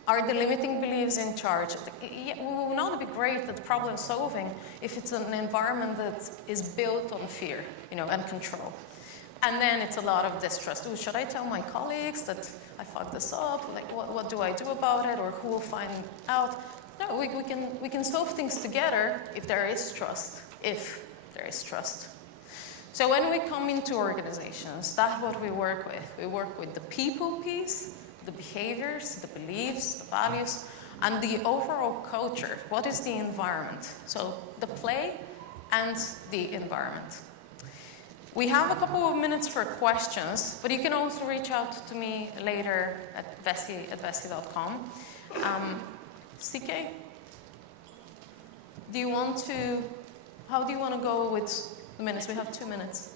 Are the limiting beliefs in charge? It will not be great at problem solving if it's an environment that is built on fear, and control. And then it's a lot of distrust. Should I tell my colleagues that I fucked this up? What do I do about it? Or who will find out? No, we can solve things together if there is trust. If there is trust. So when we come into organizations, that's what we work with. We work with the people piece, the behaviors, the beliefs, the values, and the overall culture. What is the environment? So the play and the environment. We have a couple of minutes for questions, but you can also reach out to me later at Vessy@Vessy.com. CK, how do you want to go with the minutes? We have 2 minutes.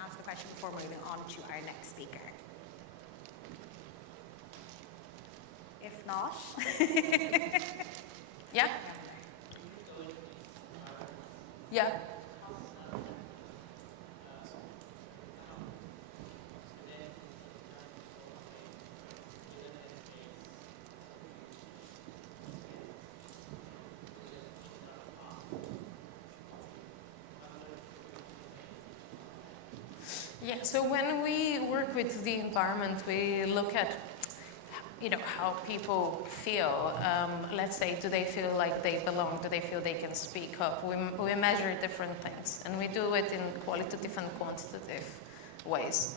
Ask the question before moving on to our next speaker. If not, Yeah? Yeah. Yeah, so when we work with the environment, we look at how people feel. Let's say, do they feel like they belong? Do they feel they can speak up? We measure different things, and we do it in qualitative and quantitative ways.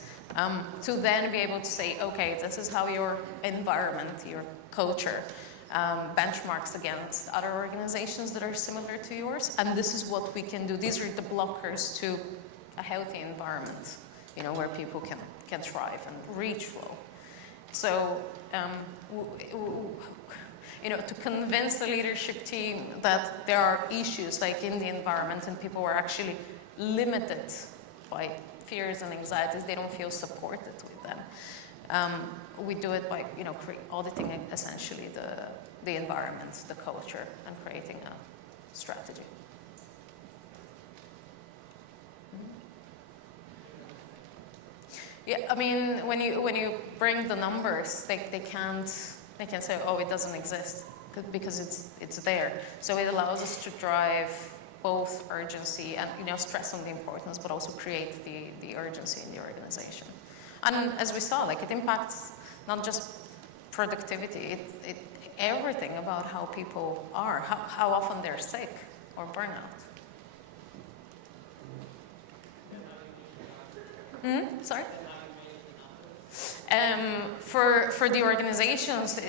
To then be able to say, okay, this is how your environment, your culture, benchmarks against other organizations that are similar to yours, and this is what we can do. These are the blockers to a healthy environment, where people can thrive and reach flow. So, to convince the leadership team that there are issues like in the environment and people are actually limited by fears and anxieties, they don't feel supported with them. We do it by, auditing essentially the environment, the culture, and creating a strategy. Yeah, I mean, when you bring the numbers, they can say, oh, it doesn't exist, because it's there. So it allows us to drive both urgency and stress on the importance, but also create the urgency in the organization. And as we saw, it impacts not just productivity, everything about how people are, how often they're sick or burnout. Sorry? For the organizations,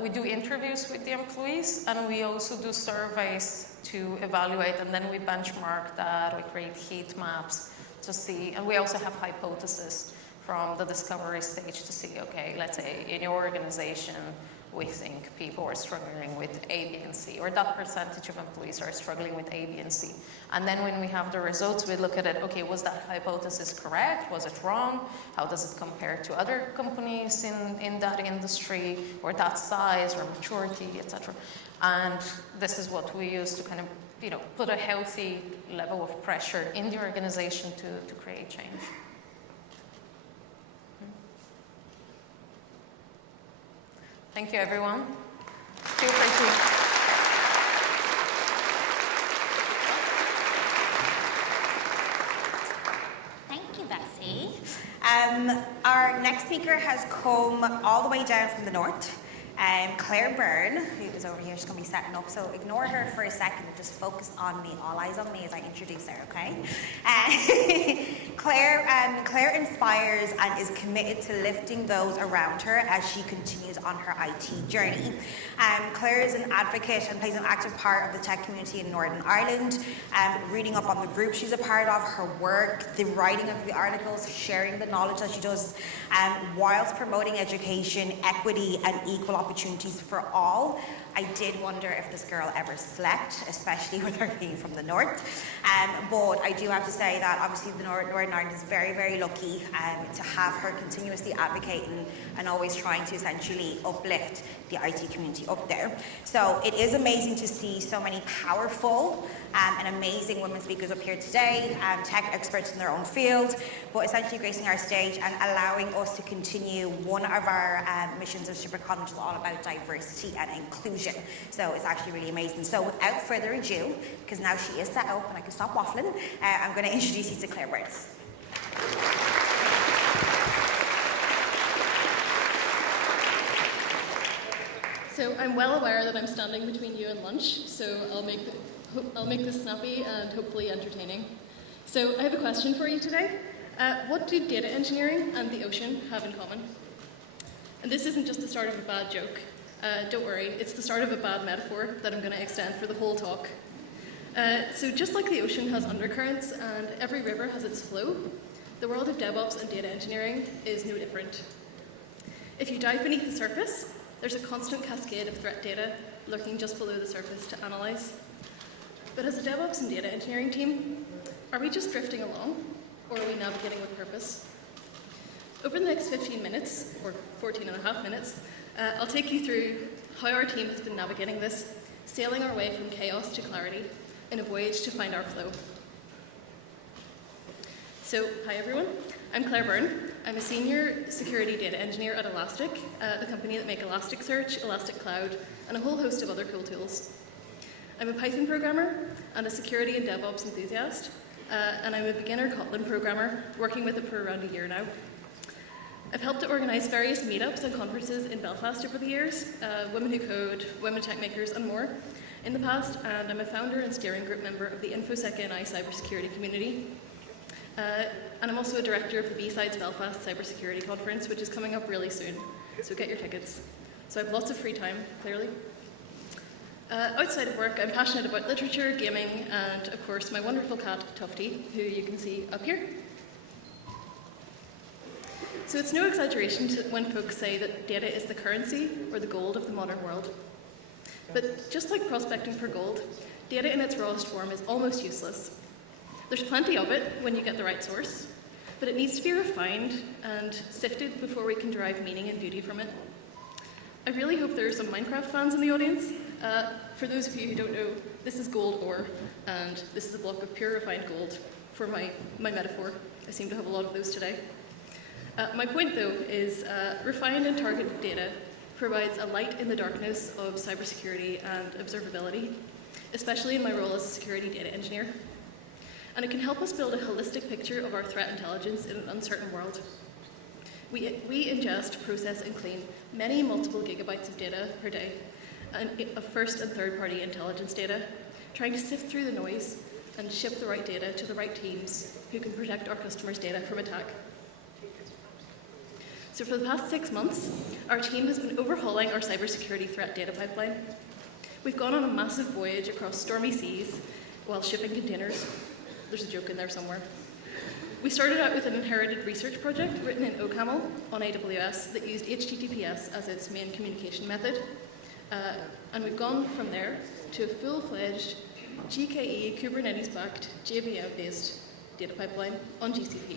we do interviews with the employees, and we also do surveys to evaluate, and then we benchmark that. We create heat maps to see, and we also have hypotheses from the discovery stage to see, okay, let's say in your organization, we think people are struggling with A, B, and C, or that percentage of employees are struggling with A, B, and C. And then when we have the results, we look at it, okay, was that hypothesis correct? Was it wrong? How does it compare to other companies in that industry, or that size, or maturity, etc.? And this is what we use to kind of, put a healthy level of pressure in the organization to create change. Thank you, everyone. Feel free to. thank you, Vessy. Our next speaker has come all the way down from the north. Claire Byrne, who is over here, she's going to be setting up, so ignore her for a second and just focus on me, all eyes on me as I introduce her, okay? Claire inspires and is committed to lifting those around her as she continues on her IT journey. Claire is an advocate and plays an active part of the tech community in Northern Ireland, reading up on the group she's a part of, her work, the writing of the articles, sharing the knowledge that she does, whilst promoting education, equity, and equal opportunities for all. I did wonder if this girl ever slept, especially with her being from the north. But I do have to say that obviously the Northern Ireland is very, very lucky to have her continuously advocating and always trying to essentially uplift the IT community up there. So it is amazing to see so many powerful and amazing women speakers up here today, tech experts in their own field, but essentially gracing our stage and allowing us to continue one of our missions of ShipItCon, which is all about diversity and inclusion. So it's actually really amazing. So without further ado, because now she is set up and I can stop waffling, I'm going to introduce you to Claire Byrne. So I'm well aware that I'm standing between you and lunch, so I'll make this snappy and hopefully entertaining. So I have a question for you today. What do data engineering and the ocean have in common? And this isn't just the start of a bad joke. Don't worry, it's the start of a bad metaphor that I'm going to extend for the whole talk. So just like the ocean has undercurrents and every river has its flow, the world of DevOps and data engineering is no different. If you dive beneath the surface, there's a constant cascade of threat data lurking just below the surface to analyze. But as a DevOps and data engineering team, are we just drifting along, or are we navigating with purpose? Over the next 15 minutes, or 14 and a half minutes, I'll take you through how our team has been navigating this, sailing our way from chaos to clarity in a voyage to find our flow. So, hi everyone, I'm Claire Byrne. I'm a senior security data engineer at Elastic, the company that make Elasticsearch, Elastic Cloud, and a whole host of other cool tools. I'm a Python programmer and a security and DevOps enthusiast, and I'm a beginner Kotlin programmer, working with it for around a year now. I've helped to organise various meetups and conferences in Belfast over the years, Women Who Code, Women Tech Makers, and more in the past, and I'm a founder and steering group member of the InfoSec NI cybersecurity community. And I'm also a director of the B-Sides Belfast Cybersecurity Conference, which is coming up really soon, so get your tickets. So I have lots of free time, clearly. Outside of work, I'm passionate about literature, gaming, and of course my wonderful cat, Tufty, who you can see up here. So it's no exaggeration when folks say that data is the currency or the gold of the modern world. But just like prospecting for gold, data in its rawest form is almost useless. There's plenty of it when you get the right source, but it needs to be refined and sifted before we can derive meaning and beauty from it. I really hope there are some Minecraft fans in the audience. For those of you who don't know, this is gold ore, and this is a block of pure refined gold for my metaphor. I seem to have a lot of those today. My point, though, is refined and targeted data provides a light in the darkness of cybersecurity and observability, especially in my role as a security data engineer. And it can help us build a holistic picture of our threat intelligence in an uncertain world. We ingest, process, and clean many multiple gigabytes of data per day, of first and third-party intelligence data, trying to sift through the noise and ship the right data to the right teams who can protect our customers' data from attack. So for the past 6 months, our team has been overhauling our cybersecurity threat data pipeline. We've gone on a massive voyage across stormy seas while shipping containers. There's a joke in there somewhere. We started out with an inherited research project written in OCaml on AWS that used HTTPS as its main communication method. And we've gone from there to a full-fledged GKE Kubernetes-backed JVM-based data pipeline on GCP.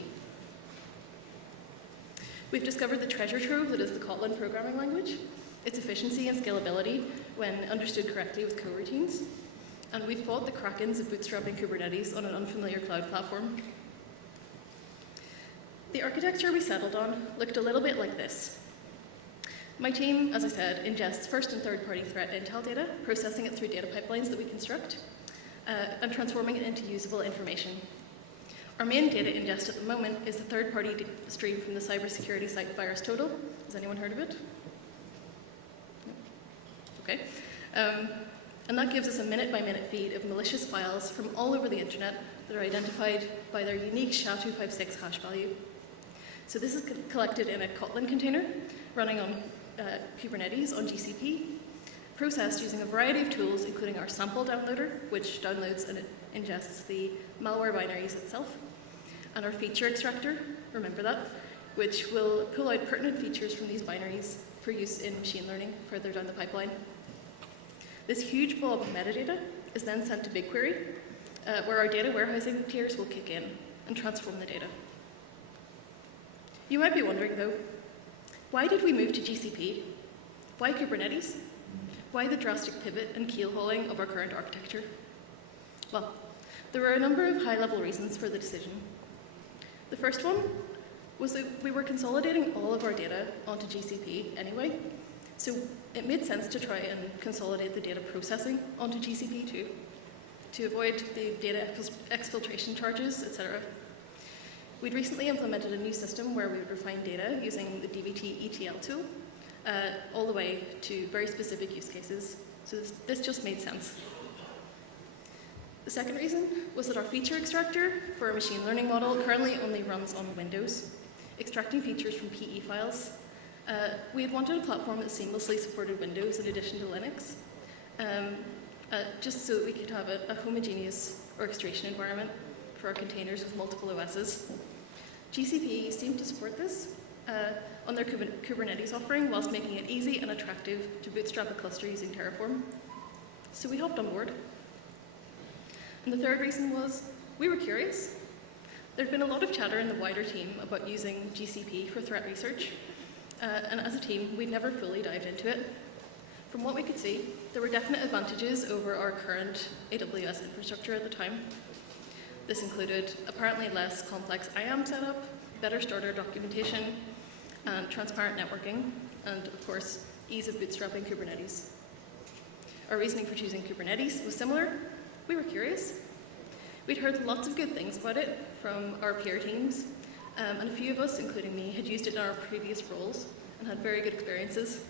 We've discovered the treasure trove that is the Kotlin programming language, its efficiency and scalability when understood correctly with coroutines. And we've fought the krakens of bootstrapping Kubernetes on an unfamiliar cloud platform. The architecture we settled on looked a little bit like this. My team, as I said, ingests first and third-party threat intel data, processing it through data pipelines that we construct, and transforming it into usable information. Our main data ingest at the moment is the third-party stream from the cybersecurity site Phorest. Has anyone heard of it? Okay. And that gives us a minute-by-minute feed of malicious files from all over the internet that are identified by their unique SHA-256 hash value. So this is collected in a Kotlin container running on Kubernetes on GCP, processed using a variety of tools, including our sample downloader, which downloads and ingests the malware binaries itself, and our feature extractor, remember that, which will pull out pertinent features from these binaries for use in machine learning further down the pipeline. This huge blob of metadata is then sent to BigQuery, where our data warehousing tiers will kick in and transform the data. You might be wondering, though, why did we move to GCP? Why Kubernetes? Why the drastic pivot and keelhauling of our current architecture? Well, there were a number of high-level reasons for the decision. The first one was that we were consolidating all of our data onto GCP anyway, so it made sense to try and consolidate the data processing onto GCP too, to avoid the data exfiltration charges, etc. We'd recently implemented a new system where we would refine data using the DBT ETL tool, all the way to very specific use cases. So this just made sense. The second reason was that our feature extractor for a machine learning model currently only runs on Windows, extracting features from PE files. We had wanted a platform that seamlessly supported Windows in addition to Linux, just so that we could have a homogeneous orchestration environment for our containers with multiple OSs. GCP seemed to support this on their Kubernetes offering, whilst making it easy and attractive to bootstrap a cluster using Terraform. So we hopped on board. And the third reason was we were curious. There'd been a lot of chatter in the wider team about using GCP for threat research, and as a team, we'd never fully dived into it. From what we could see, there were definite advantages over our current AWS infrastructure at the time. This included apparently less complex IAM setup, better starter documentation, and transparent networking, and of course, ease of bootstrapping Kubernetes. Our reasoning for choosing Kubernetes was similar. We were curious. We'd heard lots of good things about it from our peer teams, and a few of us, including me, had used it in our previous roles and had very good experiences.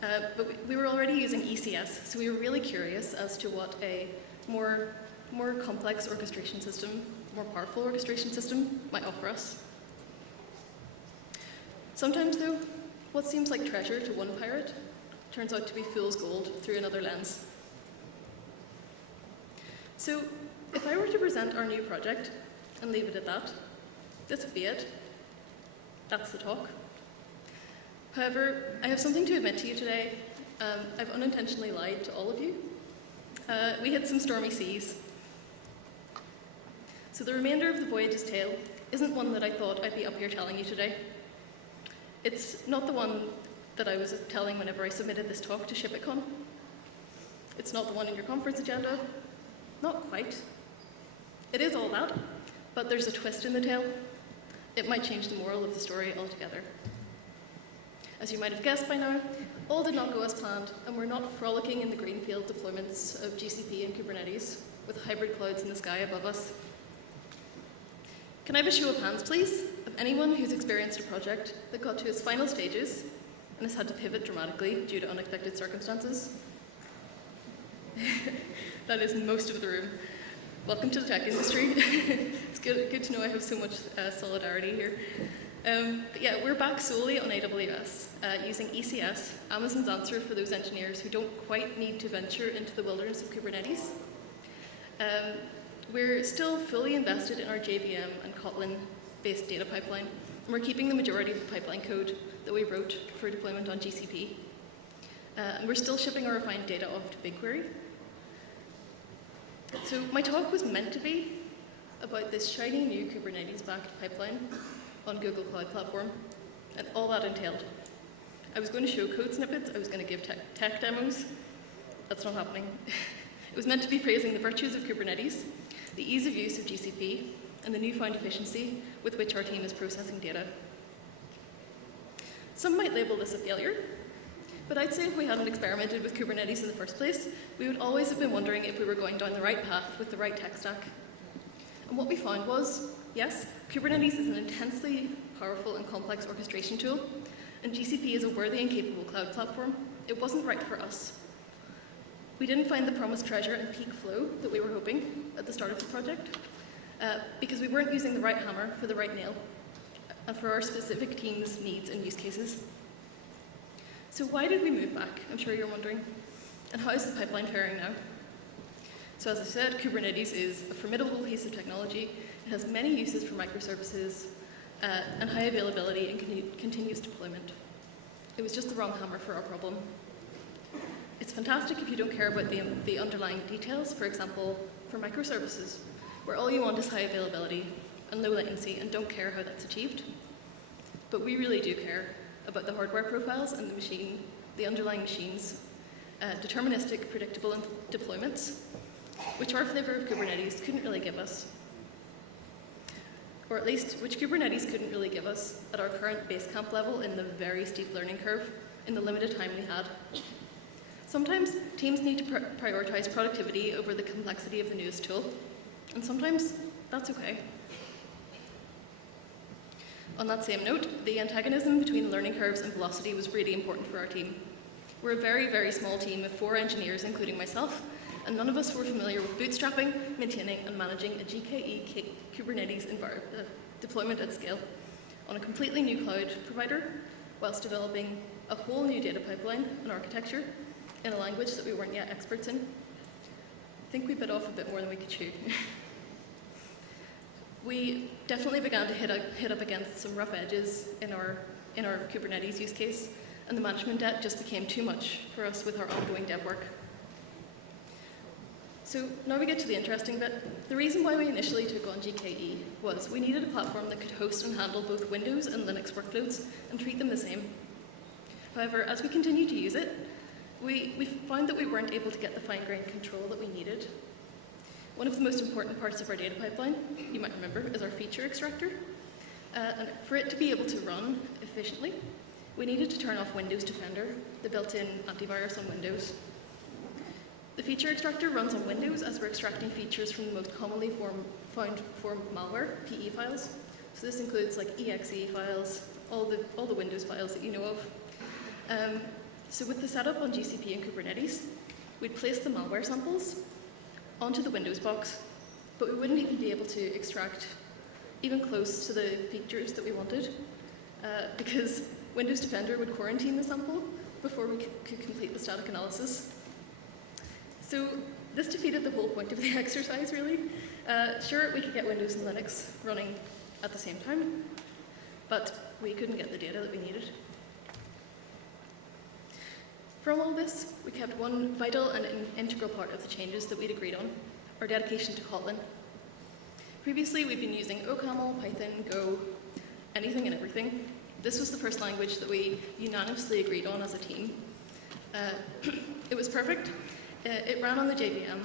But we were already using ECS, so we were really curious as to what a more complex orchestration system, more powerful orchestration system might offer us. Sometimes, though, what seems like treasure to one pirate turns out to be fool's gold through another lens. So, if I were to present our new project and leave it at that, this would be it. That's the talk. However, I have something to admit to you today. I've unintentionally lied to all of you. We hit some stormy seas. So the remainder of the voyage's tale isn't one that I thought I'd be up here telling you today. It's not the one that I was telling whenever I submitted this talk to ShipItCon. It's not the one in your conference agenda. Not quite. It is all that, but there's a twist in the tale. It might change the moral of the story altogether. As you might have guessed by now, all did not go as planned, and we're not frolicking in the greenfield deployments of GCP and Kubernetes with hybrid clouds in the sky above us. Can I have a show of hands, please, of anyone who's experienced a project that got to its final stages and has had to pivot dramatically due to unexpected circumstances? That is most of the room. Welcome to the tech industry. It's good to know I have so much solidarity here. But yeah, we're back solely on AWS, using ECS, Amazon's answer for those engineers who don't quite need to venture into the wilderness of Kubernetes. We're still fully invested in our JVM and Kotlin-based data pipeline, and we're keeping the majority of the pipeline code that we wrote for deployment on GCP. And we're still shipping our refined data off to BigQuery. So my talk was meant to be about this shiny new Kubernetes-backed pipeline on Google Cloud Platform, and all that entailed. I was going to show code snippets, I was going to give tech demos. That's not happening. It was meant to be praising the virtues of Kubernetes, the ease of use of GCP, and the newfound efficiency with which our team is processing data. Some might label this a failure, but I'd say if we hadn't experimented with Kubernetes in the first place, we would always have been wondering if we were going down the right path with the right tech stack. And what we found was, yes, Kubernetes is an intensely powerful and complex orchestration tool, and GCP is a worthy and capable cloud platform. It wasn't right for us. We didn't find the promised treasure and peak flow that we were hoping at the start of the project, because we weren't using the right hammer for the right nail, and for our specific team's needs and use cases. So why did we move back? I'm sure you're wondering. And how is the pipeline faring now? So as I said, Kubernetes is a formidable piece of technology. It has many uses for microservices and high availability and continuous deployment. It was just the wrong hammer for our problem. It's fantastic if you don't care about the underlying details, for example, for microservices, where all you want is high availability and low latency and don't care how that's achieved. But we really do care about the hardware profiles and the underlying machines, deterministic, predictable deployments, which our flavor of Kubernetes couldn't really give us. Or at least, which Kubernetes couldn't really give us at our current Basecamp level in the very steep learning curve in the limited time we had. Sometimes teams need to prioritize productivity over the complexity of the newest tool, and sometimes that's okay. On that same note, the antagonism between learning curves and velocity was really important for our team. We're a very, very small team of 4 engineers, including myself, and none of us were familiar with bootstrapping, maintaining, and managing a GKE Kubernetes deployment at scale on a completely new cloud provider whilst developing a whole new data pipeline and architecture in a language that we weren't yet experts in. I think we bit off a bit more than we could chew. We definitely began to hit up against some rough edges in our Kubernetes use case, and the management debt just became too much for us with our ongoing dev work. So now we get to the interesting bit. The reason why we initially took on GKE was we needed a platform that could host and handle both Windows and Linux workloads and treat them the same. However, as we continued to use it, we found that we weren't able to get the fine-grained control that we needed. One of the most important parts of our data pipeline, you might remember, is our feature extractor. And for it to be able to run efficiently, we needed to turn off Windows Defender, the built-in antivirus on Windows. The feature extractor runs on Windows as we're extracting features from the most commonly found form of malware, PE files. So this includes like exe files, all the Windows files that you know of. So with the setup on GCP and Kubernetes, we'd place the malware samples onto the Windows box, but we wouldn't even be able to extract even close to the features that we wanted, because Windows Defender would quarantine the sample before we could complete the static analysis. So this defeated the whole point of the exercise, really. Sure, we could get Windows and Linux running at the same time, but we couldn't get the data that we needed. From all this, we kept one vital and integral part of the changes that we'd agreed on, our dedication to Kotlin. Previously, we'd been using OCaml, Python, Go, anything and everything. This was the first language that we unanimously agreed on as a team. It was perfect. It ran on the JVM,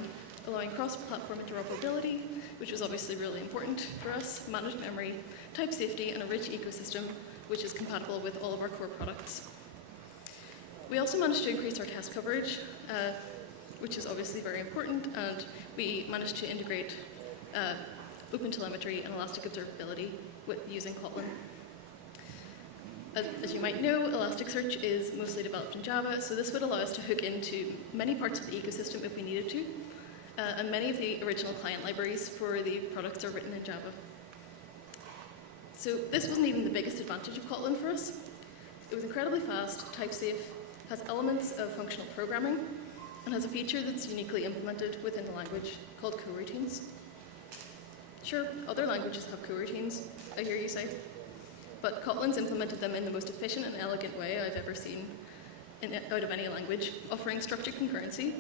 allowing cross-platform interoperability, which was obviously really important for us, managed memory, type safety, and a rich ecosystem, which is compatible with all of our core products. We also managed to increase our test coverage, which is obviously very important, and we managed to integrate OpenTelemetry and elastic observability using Kotlin. As you might know, Elasticsearch is mostly developed in Java, so this would allow us to hook into many parts of the ecosystem if we needed to, and many of the original client libraries for the products are written in Java. So this wasn't even the biggest advantage of Kotlin for us. It was incredibly fast, type-safe, has elements of functional programming, and has a feature that's uniquely implemented within the language called coroutines. Sure, other languages have coroutines, I hear you say, but Kotlin's implemented them in the most efficient and elegant way I've ever seen out of any language, offering structured concurrency,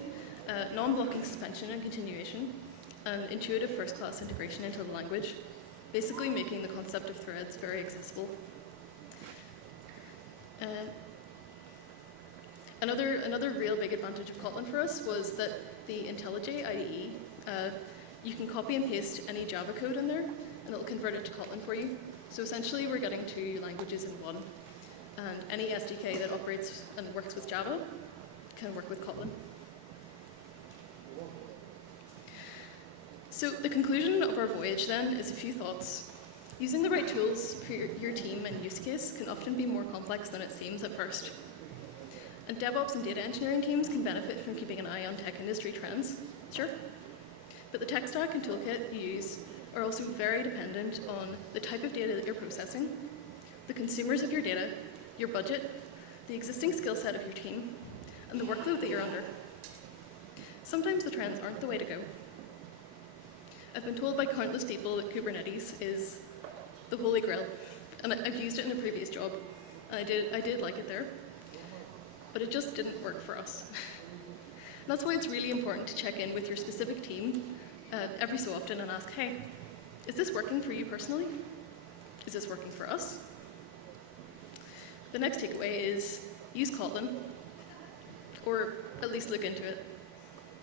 non-blocking suspension and continuation, and intuitive first-class integration into the language, basically making the concept of threads very accessible. Another real big advantage of Kotlin for us was that the IntelliJ IDE, you can copy and paste any Java code in there, and it'll convert it to Kotlin for you. So essentially, we're getting two languages in one, and any SDK that operates and works with Java can work with Kotlin. So the conclusion of our voyage then is a few thoughts. Using the right tools for your team and use case can often be more complex than it seems at first. And DevOps and data engineering teams can benefit from keeping an eye on tech industry trends, sure. But the tech stack and toolkit you use are also very dependent on the type of data that you're processing, the consumers of your data, your budget, the existing skill set of your team, and the workload that you're under. Sometimes the trends aren't the way to go. I've been told by countless people that Kubernetes is the holy grail, and I've used it in a previous job, and I did like it there, but it just didn't work for us. That's why it's really important to check in with your specific team every so often and ask, hey, is this working for you personally? Is this working for us? The next takeaway is use Kotlin, or at least look into it.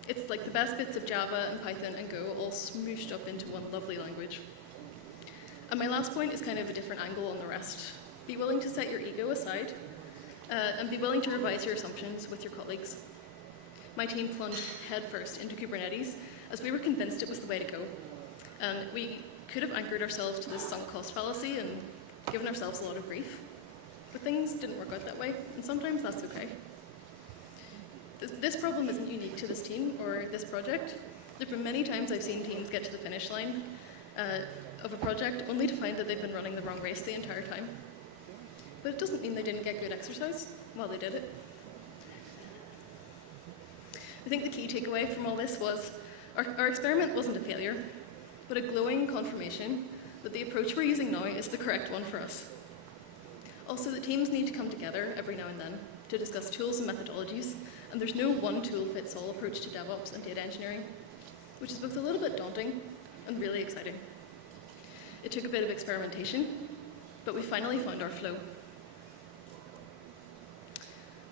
It's like the best bits of Java and Python and Go all smooshed up into one lovely language. And my last point is kind of a different angle on the rest. Be willing to set your ego aside and be willing to revise your assumptions with your colleagues. My team plunged headfirst into Kubernetes as we were convinced it was the way to go. And we could have anchored ourselves to this sunk cost fallacy and given ourselves a lot of grief. But things didn't work out that way, and sometimes that's okay. This problem isn't unique to this team or this project. There have been many times I've seen teams get to the finish line of a project only to find that they've been running the wrong race the entire time. but it doesn't mean they didn't get good exercise while they did it. I think the key takeaway from all this was our experiment wasn't a failure, but a glowing confirmation that the approach we're using now is the correct one for us. Also, the teams need to come together every now and then to discuss tools and methodologies, and there's no one-tool-fits-all approach to DevOps and data engineering, which is both a little bit daunting and really exciting. It took a bit of experimentation, but we finally found our flow.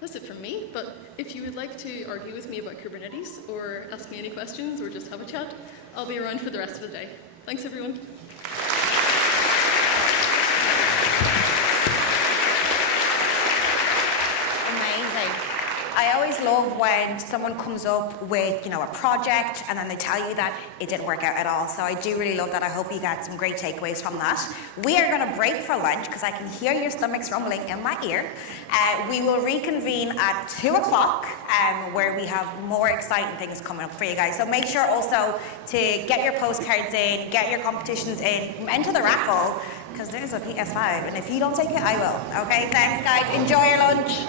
That's it from me, but if you would like to argue with me about Kubernetes, or ask me any questions, or just have a chat, I'll be around for the rest of the day. Thanks, everyone. Amazing. I always love when someone comes up with, a project and then they tell you that it didn't work out at all. So I do really love that. I hope you got some great takeaways from that. We are going to break for lunch because I can hear your stomachs rumbling in my ear. We will reconvene at 2 o'clock where we have more exciting things coming up for you guys. So make sure also to get your postcards in, get your competitions in, enter the raffle because there's a PS5 and if you don't take it, I will. Okay, thanks guys. Enjoy your lunch.